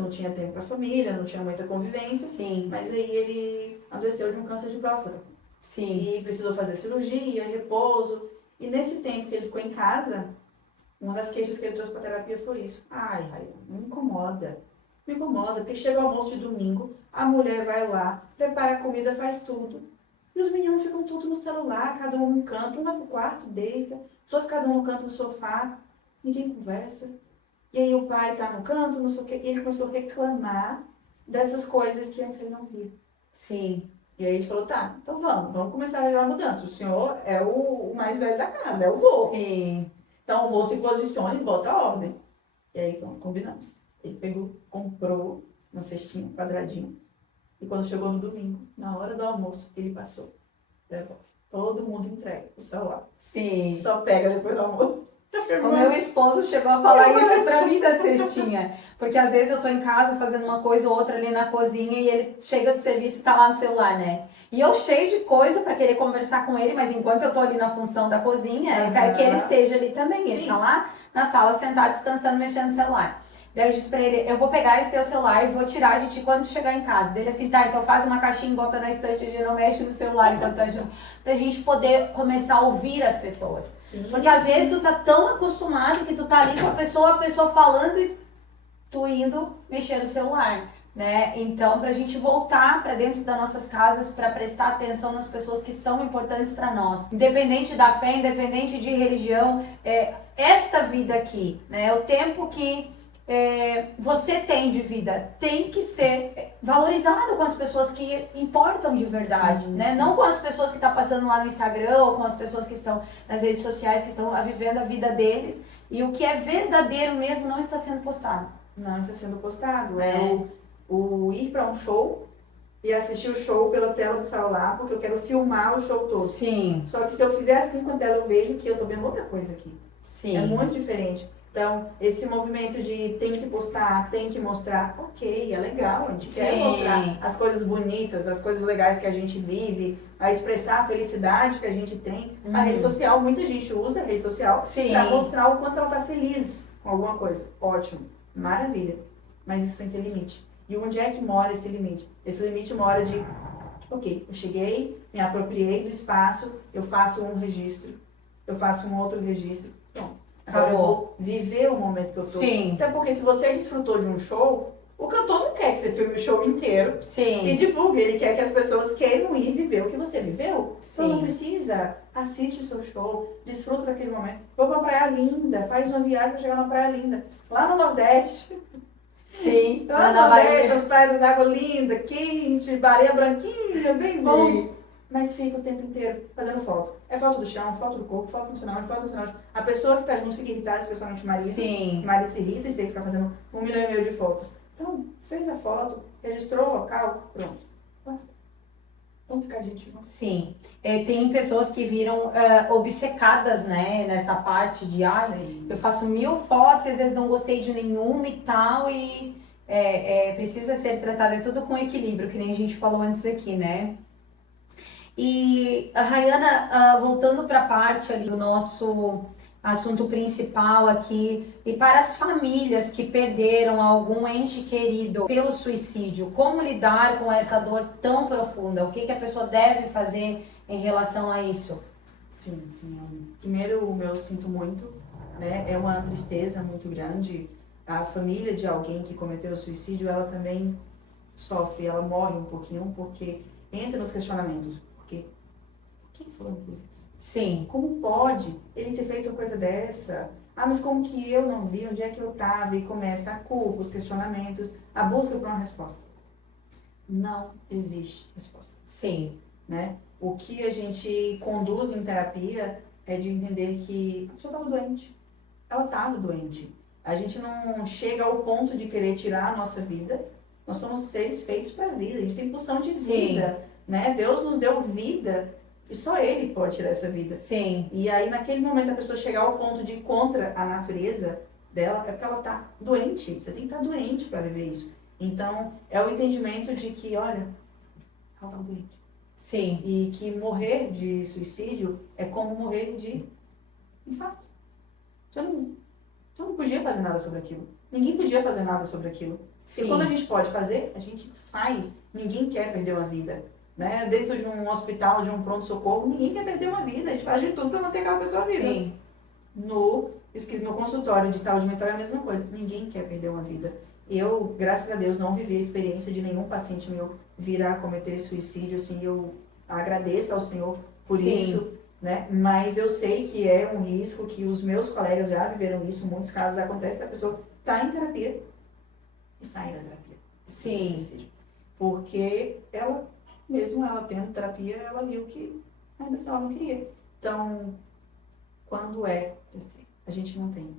não tinha tempo para a família, não tinha muita convivência. Sim. Mas aí ele adoeceu de um câncer de próstata. Sim. E precisou fazer cirurgia, repouso. E nesse tempo que ele ficou em casa, uma das queixas que ele trouxe para terapia foi isso. Ai, me incomoda. Me incomoda, porque chega o almoço de domingo, a mulher vai lá, prepara a comida, faz tudo. E os meninos ficam tudo no celular, cada um num canto, um vai pro quarto, deita, os outros cada um no canto do sofá, ninguém conversa. E aí o pai tá no canto, não sei o quê, e ele começou a reclamar dessas coisas que antes ele não via. Sim. E aí a gente falou, tá, então vamos começar a gerar mudança. O senhor é o mais velho da casa, é o vô. Sim. Então o vô se posiciona e bota a ordem. E aí combinamos. Ele pegou, comprou uma cestinha quadradinha. E quando chegou no domingo, na hora do almoço, ele passou. Devolve. Todo mundo entrega o celular. Sim. Só pega depois do almoço. O meu esposo chegou a falar isso pra mim da cestinha. Porque às vezes eu tô em casa fazendo uma coisa ou outra ali na cozinha e ele chega do serviço e tá lá no celular, né? E eu cheio de coisa pra querer conversar com ele, mas enquanto eu tô ali na função da cozinha, eu quero que ele esteja ali também. Ele tá lá na sala sentado, descansando, mexendo no celular. Daí eu disse pra ele, eu vou pegar esse teu celular e vou tirar de ti quando chegar em casa. Dele assim, tá, então faz uma caixinha e bota na estante e não mexe no celular enquanto tá junto. Pra gente poder começar a ouvir as pessoas. Sim. Porque às vezes tu tá tão acostumado que tu tá ali com a pessoa falando e tu indo mexer no celular, né? Então, pra gente voltar pra dentro das nossas casas pra prestar atenção nas pessoas que são importantes pra nós. Independente da fé, independente de religião, esta vida aqui, né? O tempo que você tem de vida tem que ser valorizado com as pessoas que importam de verdade, sim, né? Sim. Não com as pessoas que estão passando lá no Instagram ou com as pessoas que estão nas redes sociais, que estão vivendo a vida deles e o que é verdadeiro mesmo não está sendo postado. Não está sendo postado. É o ir para um show e assistir o show pela tela do celular, porque eu quero filmar o show todo. Sim. Só que se eu fizer assim com a tela, eu vejo que eu tô vendo outra coisa aqui. Sim. É muito diferente. Então, esse movimento de tem que postar, tem que mostrar, ok, é legal, a gente quer mostrar as coisas bonitas, as coisas legais que a gente vive, a expressar a felicidade que a gente tem. A rede social, muita gente usa a rede social para mostrar o quanto ela tá feliz com alguma coisa. Ótimo, maravilha. Mas isso tem que ter limite. E onde é que mora esse limite? Esse limite mora de Ok, eu cheguei, me apropriei do espaço, eu faço um registro, eu faço um outro registro, pronto. Agora eu vou viver o momento que eu tô. Sim. Até porque se você desfrutou de um show, o cantor não quer que você filme o show inteiro Sim. e divulgue, ele quer que as pessoas queiram ir viver o que você viveu. Então não Sim. precisa, assiste o seu show, desfruta daquele momento. Vou pra Praia Linda, faz uma viagem pra chegar na Praia Linda, lá no Nordeste. Sim, Lá no Nordeste, as praias, água linda, quente, areia branquinha, bem bom. Sim. Mas fica o tempo inteiro fazendo foto. É foto do chão, foto do corpo, foto funcional, foto funcional. A pessoa que tá junto fica irritada, especialmente o marido. Sim. O marido se irrita, ele tem que ficar fazendo 1,5 milhão de fotos. Então, fez a foto, registrou o local, pronto. Vamos ficar gente junto. Sim. Tem pessoas que viram obcecadas, né, nessa parte de eu faço 1000 fotos, às vezes não gostei de nenhuma e tal, e precisa ser tratado, é tudo com equilíbrio, que nem a gente falou antes aqui, né? E a Rayana, voltando para a parte ali do nosso assunto principal aqui, e para as famílias que perderam algum ente querido pelo suicídio, como lidar com essa dor tão profunda? O que a pessoa deve fazer em relação a isso? Sim. Primeiro, eu sinto muito, né? É uma tristeza muito grande. A família de alguém que cometeu o suicídio, ela também sofre, ela morre um pouquinho, porque entra nos questionamentos. Porque por que fulano fez isso? Sim. Como pode ele ter feito uma coisa dessa? Ah, mas como que eu não vi? Onde é que eu estava? E começa a culpa, os questionamentos, a busca por uma resposta. Não existe resposta. Sim. Né? O que a gente conduz em terapia é de entender que a pessoa estava doente. Ela estava doente. A gente não chega ao ponto de querer tirar a nossa vida. Nós somos seres feitos para a vida. A gente tem pulsão de vida. Né? Deus nos deu vida e só Ele pode tirar essa vida. Sim. E aí, naquele momento, a pessoa chegar ao ponto de ir contra a natureza dela, é porque ela está doente. Você tem que estar doente para viver isso. Então, é o entendimento de que, olha, ela está doente. Sim. E que morrer de suicídio é como morrer de infarto. Você não podia fazer nada sobre aquilo. Ninguém podia fazer nada sobre aquilo. Sim. E quando a gente pode fazer, a gente faz. Ninguém quer perder uma vida. Né? Dentro de um hospital, de um pronto-socorro, ninguém quer perder uma vida. A gente faz de tudo para manter aquela pessoa viva. Sim. No consultório de saúde mental é a mesma coisa. Ninguém quer perder uma vida. Eu, graças a Deus, não vivi a experiência de nenhum paciente meu vir a cometer suicídio. Assim, eu agradeço ao Senhor por isso. Né? Mas eu sei que é um risco, que os meus colegas já viveram isso. Muitos casos acontece da pessoa estar em terapia e sair da terapia. Sim. Suicídio. Porque ela, mesmo ela tendo terapia, ela viu que ainda assim ela não queria. Então, quando a gente não tem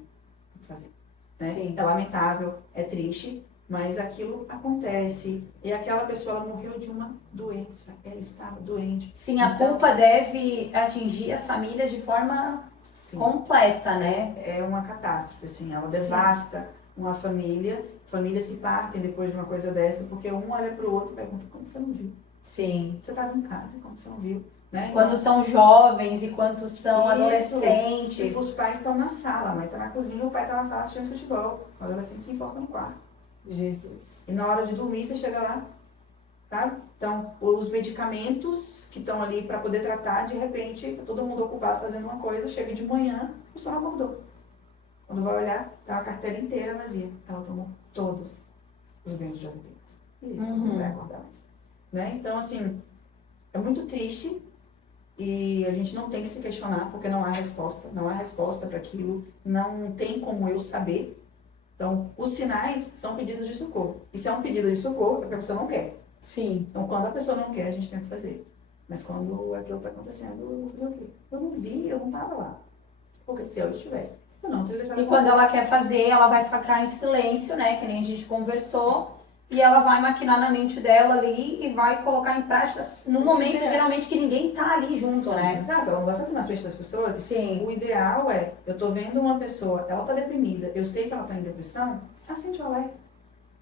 o que fazer. Né? Sim. É lamentável, é triste, mas aquilo acontece. E aquela pessoa, ela morreu de uma doença. Ela estava doente. Sim, a culpa deve atingir as famílias de forma completa, né? É uma catástrofe, assim. Ela devasta uma família. Famílias se partem depois de uma coisa dessa, porque um olha para o outro e pergunta, como você não viu? Sim. Você estava em casa, como você não viu? Né? Quando são jovens e quando são adolescentes. Tipo, os pais estão na sala, a mãe está na cozinha, o pai está na sala assistindo futebol. O adolescente se enfoca no quarto. Jesus. E na hora de dormir, você chega lá, sabe? Então, os medicamentos que estão ali para poder tratar, de repente, tá todo mundo ocupado fazendo uma coisa, chega de manhã, a pessoa não acordou. Quando vai olhar, tá a carteira inteira vazia. Ela tomou todos os benzodiazepinas. E não vai acordar mais. Né? Então, assim, é muito triste e a gente não tem que se questionar porque não há resposta. Não há resposta para aquilo, não tem como eu saber. Então, os sinais são pedidos de socorro. E se é um pedido de socorro, é porque a pessoa não quer. Sim. Então, quando a pessoa não quer, a gente tem que fazer. Mas quando aquilo está acontecendo, eu vou fazer o quê? Eu não vi, eu não estava lá. Porque se eu estivesse, eu não teria deixado. E quando ela quer fazer, ela vai ficar em silêncio, né? Que nem a gente conversou. E ela vai maquinar na mente dela ali e vai colocar em prática no momento, geralmente, que ninguém tá ali junto, né? Exato, ela não vai fazer na frente das pessoas. Sim. O ideal é, eu tô vendo uma pessoa, ela tá deprimida, eu sei que ela tá em depressão, acende o alerta.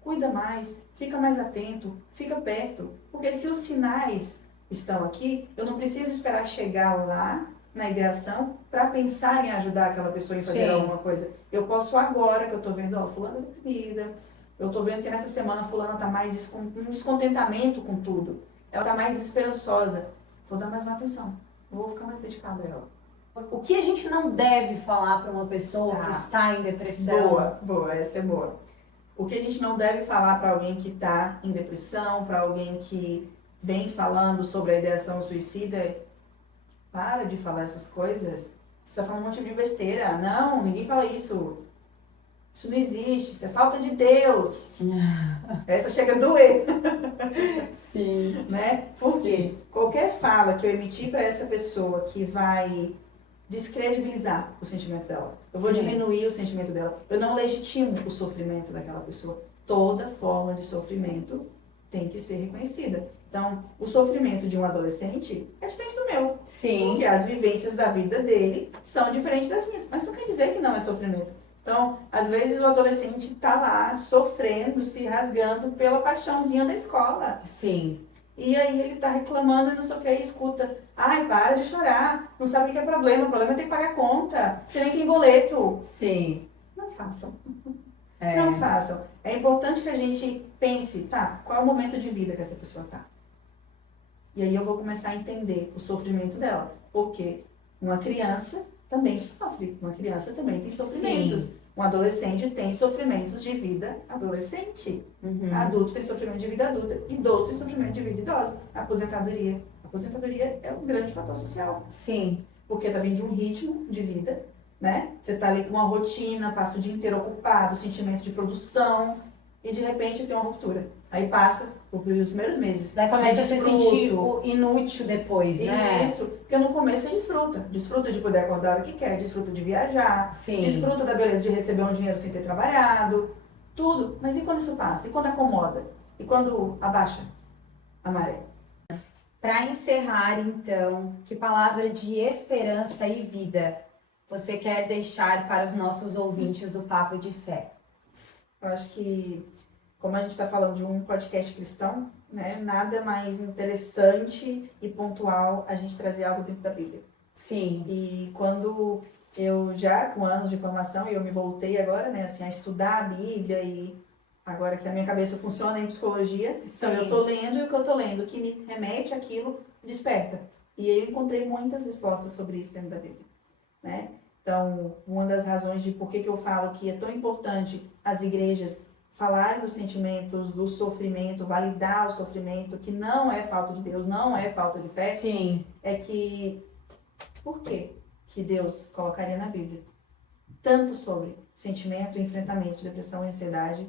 Cuida mais, fica mais atento, fica perto. Porque se os sinais estão aqui, eu não preciso esperar chegar lá na ideação para pensar em ajudar aquela pessoa em fazer alguma coisa. Eu posso agora, que eu tô vendo, ó, fulana deprimida, eu tô vendo que nessa semana fulana tá mais com um descontentamento com tudo. ela tá mais desesperançosa. Vou dar mais uma atenção. Vou ficar mais dedicada a ela. O que a gente não deve falar para uma pessoa que está em depressão? Boa, essa é boa. O que a gente não deve falar para alguém que está em depressão, para alguém que vem falando sobre a ideação suicida é: para de falar essas coisas. Você está falando um monte de besteira. Não, ninguém fala isso. Isso não existe, isso é falta de Deus. Essa chega a doer. Sim. Né? Porque qualquer fala que eu emitir para essa pessoa que vai descredibilizar o sentimento dela. Eu vou diminuir o sentimento dela. Eu não legitimo o sofrimento daquela pessoa. Toda forma de sofrimento tem que ser reconhecida. Então, o sofrimento de um adolescente é diferente do meu. Sim. Porque as vivências da vida dele são diferentes das minhas. Mas não quer dizer que não é sofrimento. Então, às vezes o adolescente tá lá sofrendo, se rasgando pela paixãozinha da escola. Sim. E aí ele tá reclamando e não sei o que, e escuta: ai, para de chorar, não sabe o que é problema é ter que pagar conta, você nem tem boleto. Sim. Não façam. Não façam. É importante que a gente pense, tá, qual é o momento de vida que essa pessoa tá? E aí eu vou começar a entender o sofrimento dela. Porque uma criança também sofre, uma criança também tem sofrimentos. Sim. Um adolescente tem sofrimentos de vida adolescente. Adulto tem sofrimento de vida adulta. Idoso tem sofrimento de vida idosa. Aposentadoria. Aposentadoria é um grande fator social. Sim. Porque tá vindo de um ritmo de vida, né? Você tá ali com uma rotina, passa o dia inteiro ocupado, sentimento de produção, e de repente tem uma ruptura. Aí passa os primeiros meses. Daí começa a se desfruto. sentir inútil depois, né? Isso, porque no começo você desfruta. Desfruta de poder acordar a hora que quer, desfruta de viajar, Sim. desfruta da beleza de receber um dinheiro sem ter trabalhado, tudo. Mas e quando isso passa? E quando acomoda? E quando abaixa a maré? Para encerrar, então, que palavra de esperança e vida você quer deixar para os nossos ouvintes do Papo de Fé? Eu acho que, como a gente está falando de um podcast cristão, né, nada mais interessante e pontual a gente trazer algo dentro da Bíblia. Sim. E quando eu já, com anos de formação, eu me voltei agora, né, assim, a estudar a Bíblia, e agora que a minha cabeça funciona em psicologia, então eu tô lendo, e o que eu tô lendo que me remete àquilo desperta. E eu encontrei muitas respostas sobre isso dentro da Bíblia, né? Então, uma das razões de por que eu falo que é tão importante as igrejas falarem dos sentimentos, do sofrimento, validar o sofrimento, que não é falta de Deus, não é falta de fé, Sim. é que por que Deus colocaria na Bíblia tanto sobre sentimento, enfrentamento de depressão e ansiedade,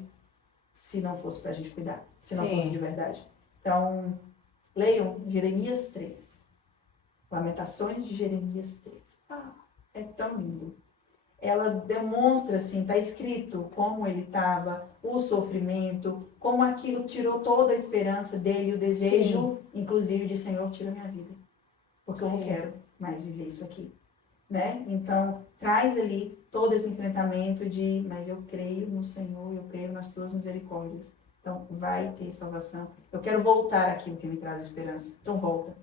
se não fosse pra gente cuidar, se não fosse de verdade? Então, leiam Jeremias 3. Lamentações de Jeremias 3. É tão lindo. Ela demonstra, assim, tá escrito como ele estava, o sofrimento, como aquilo tirou toda a esperança dele, o desejo, inclusive, de Senhor, tira minha vida. Porque eu não quero mais viver isso aqui, né? Então, traz ali todo esse enfrentamento de, mas eu creio no Senhor, eu creio nas tuas misericórdias. Então, vai ter salvação. Eu quero voltar àquilo que me traz esperança. Então, volta.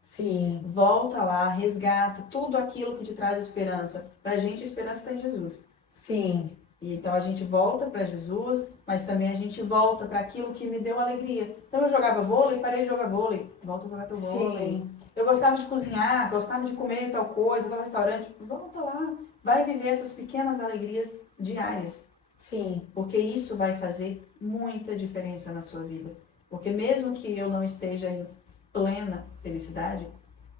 Sim. Volta lá, resgata tudo aquilo que te traz esperança. Pra gente, a esperança está em Jesus. Sim. E então a gente volta para Jesus, mas também a gente volta para aquilo que me deu alegria. Então eu jogava vôlei, parei de jogar vôlei. Volta a jogar teu vôlei. Sim. Eu gostava de cozinhar, gostava de comer tal coisa, no restaurante. Volta lá. Vai viver essas pequenas alegrias diárias. Sim. Porque isso vai fazer muita diferença na sua vida. Porque mesmo que eu não esteja em plena felicidade,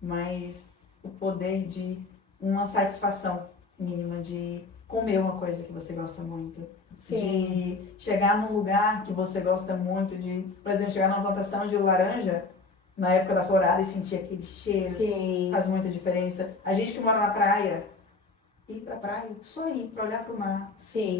mas o poder de uma satisfação mínima de comer uma coisa que você gosta muito, de chegar num lugar que você gosta muito, de, por exemplo, chegar numa plantação de laranja na época da florada e sentir aquele cheiro, faz muita diferença. A gente que mora na praia, ir pra praia, só ir pra olhar pro mar,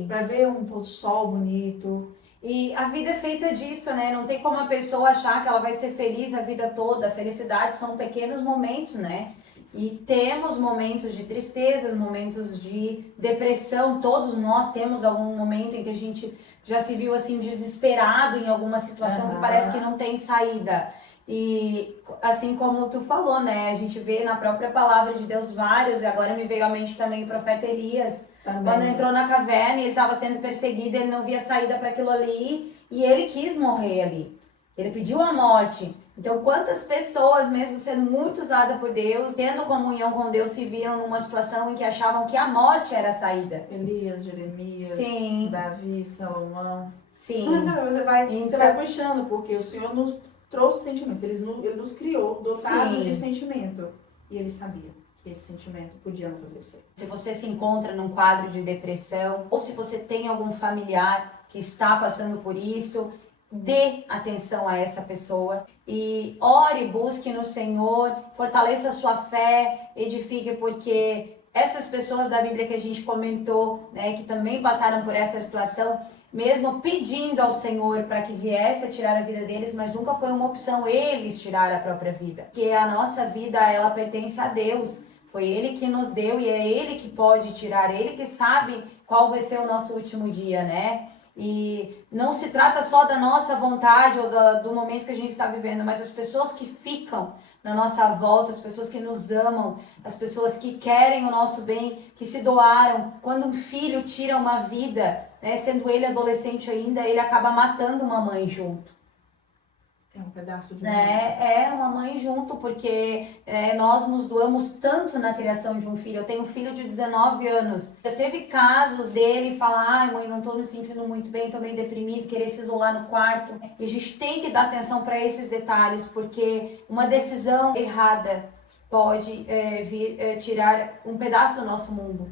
pra ver um pôr do sol bonito. E a vida é feita disso, né? Não tem como a pessoa achar que ela vai ser feliz a vida toda. A felicidade são pequenos momentos, né? E temos momentos de tristeza, momentos de depressão. Todos nós temos algum momento em que a gente já se viu assim desesperado em alguma situação que parece que não tem saída. E assim como tu falou, né? A gente vê na própria palavra de Deus vários, e agora me veio à mente também o profeta Elias. Quando entrou na caverna e ele estava sendo perseguido, ele não via saída para aquilo ali e ele quis morrer ali. Ele pediu a morte. Então, quantas pessoas, mesmo sendo muito usadas por Deus, tendo comunhão com Deus, se viram numa situação em que achavam que a morte era a saída? Elias, Jeremias, Sim. Davi, Salomão. Sim. Você vai puxando, porque o Senhor nos trouxe sentimentos. Ele nos criou dotados de sentimento. E Ele sabia que esse sentimento podia nos adoecer. Se você se encontra num quadro de depressão, ou se você tem algum familiar que está passando por isso, dê atenção a essa pessoa e ore, busque no Senhor, fortaleça a sua fé, edifique, porque essas pessoas da Bíblia que a gente comentou, né, que também passaram por essa situação, mesmo pedindo ao Senhor para que viesse a tirar a vida deles, mas nunca foi uma opção eles tirar a própria vida, porque a nossa vida, ela pertence a Deus. Foi Ele que nos deu e é Ele que pode tirar, Ele que sabe qual vai ser o nosso último dia, né? E não se trata só da nossa vontade ou do momento que a gente está vivendo, mas as pessoas que ficam na nossa volta, as pessoas que nos amam, as pessoas que querem o nosso bem, que se doaram. Quando um filho tira uma vida, né, sendo ele adolescente ainda, ele acaba matando uma mãe junto. É um pedaço de É uma mãe junto, porque nós nos doamos tanto na criação de um filho. Eu tenho um filho de 19 anos. Já teve casos dele falar, ai mãe, não tô me sentindo muito bem, tô meio deprimido, querer se isolar no quarto. E a gente tem que dar atenção para esses detalhes, porque uma decisão errada pode tirar um pedaço do nosso mundo.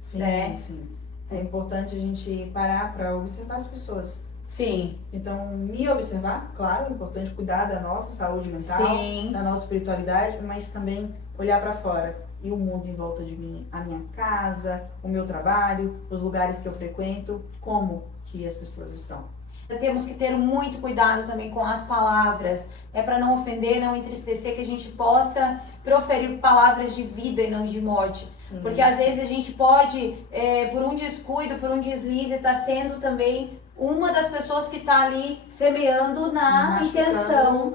Sim, sim. É importante a gente parar para observar as pessoas. Sim. Então, me observar, claro, é importante cuidar da nossa saúde mental, Sim, da nossa espiritualidade, mas também olhar para fora e o mundo em volta de mim, a minha casa, o meu trabalho, os lugares que eu frequento, como que as pessoas estão. temos que ter muito cuidado também com as palavras, para não ofender, não entristecer, que a gente possa proferir palavras de vida e não de morte. Sim, porque às vezes a gente pode, por um descuido, por um deslize, estar sendo também uma das pessoas que está ali semeando na intenção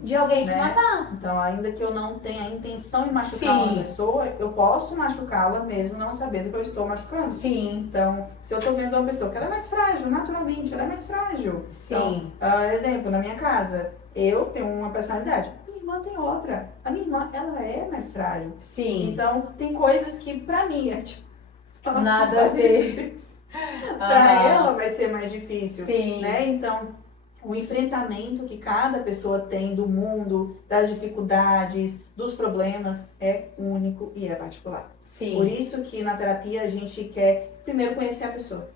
de alguém se matar. Então, ainda que eu não tenha a intenção de machucar uma pessoa, eu posso machucá-la mesmo não sabendo que eu estou machucando. Sim. Então, se eu estou vendo uma pessoa que ela é mais frágil, naturalmente, ela é mais frágil. Sim. Então, exemplo, na minha casa, eu tenho uma personalidade, minha irmã tem outra. A minha irmã, ela é mais frágil. Sim. Então, tem coisas que pra mim é tipo... Nada a ver. Para ela vai ser mais difícil, Sim. né? Então, o enfrentamento que cada pessoa tem do mundo, das dificuldades, dos problemas é único e é particular. Sim. Por isso que na terapia a gente quer primeiro conhecer a pessoa.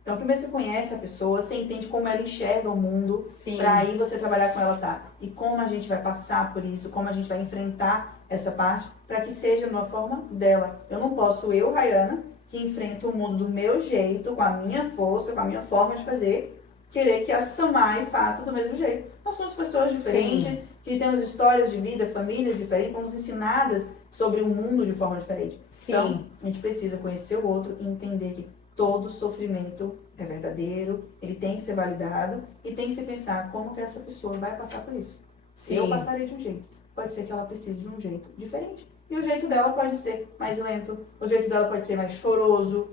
Então, primeiro você conhece a pessoa, você entende como ela enxerga o mundo, para aí você trabalhar com ela, tá? E como a gente vai passar por isso, como a gente vai enfrentar essa parte, para que seja de uma forma dela. Eu não posso, Rayana, que enfrento o mundo do meu jeito, com a minha força, com a minha forma de fazer, querer que a Samai faça do mesmo jeito. Nós somos pessoas diferentes, que temos histórias de vida, famílias diferentes, fomos ensinadas sobre o mundo de forma diferente. Então, a gente precisa conhecer o outro e entender que todo sofrimento é verdadeiro, ele tem que ser validado e tem que se pensar como que essa pessoa vai passar por isso. Eu passarei de um jeito, pode ser que ela precise de um jeito diferente. E o jeito dela pode ser mais lento, o jeito dela pode ser mais choroso,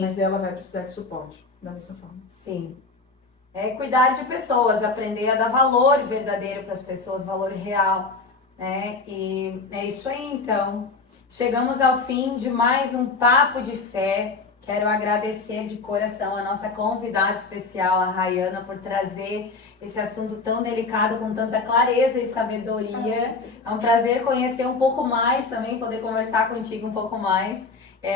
mas ela vai precisar de suporte, da mesma forma. Sim. Cuidar de pessoas, aprender a dar valor verdadeiro para as pessoas, valor real, né? E é isso aí, então. Chegamos ao fim de mais um Papo de Fé. Quero agradecer de coração a nossa convidada especial, a Rayana, por trazer esse assunto tão delicado com tanta clareza e sabedoria. É um prazer conhecer um pouco mais também, poder conversar contigo um pouco mais.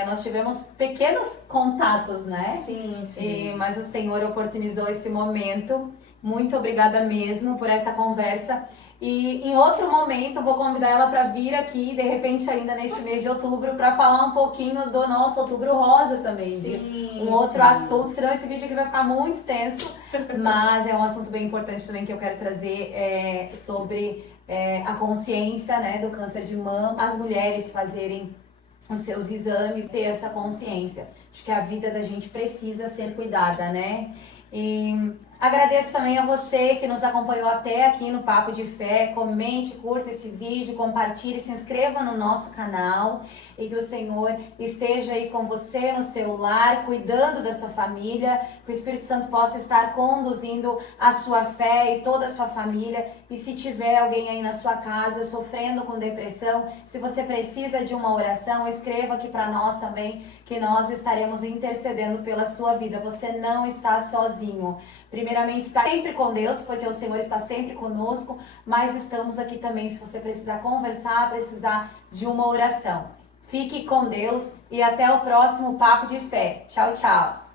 Nós tivemos pequenos contatos, né? Sim. Mas o Senhor oportunizou esse momento. Muito obrigada mesmo por essa conversa. E em outro momento eu vou convidar ela para vir aqui, de repente ainda neste mês de outubro, para falar um pouquinho do nosso Outubro Rosa também. De um outro assunto, senão esse vídeo aqui vai ficar muito extenso. Mas é um assunto bem importante também que eu quero trazer sobre a consciência, né, do câncer de mama. As mulheres fazerem os seus exames, ter essa consciência de que a vida da gente precisa ser cuidada, né? E Agradeço também a você que nos acompanhou até aqui no Papo de Fé. Comente, curta esse vídeo, compartilhe, se inscreva no nosso canal e que o Senhor esteja aí com você no seu lar, cuidando da sua família, que o Espírito Santo possa estar conduzindo a sua fé e toda a sua família. E se tiver alguém aí na sua casa sofrendo com depressão, se você precisa de uma oração, escreva aqui para nós também, que nós estaremos intercedendo pela sua vida. Você não está sozinho. Primeiramente, está sempre com Deus, porque o Senhor está sempre conosco, mas estamos aqui também se você precisar conversar, precisar de uma oração. Fique com Deus e até o próximo Papo de Fé. Tchau, tchau!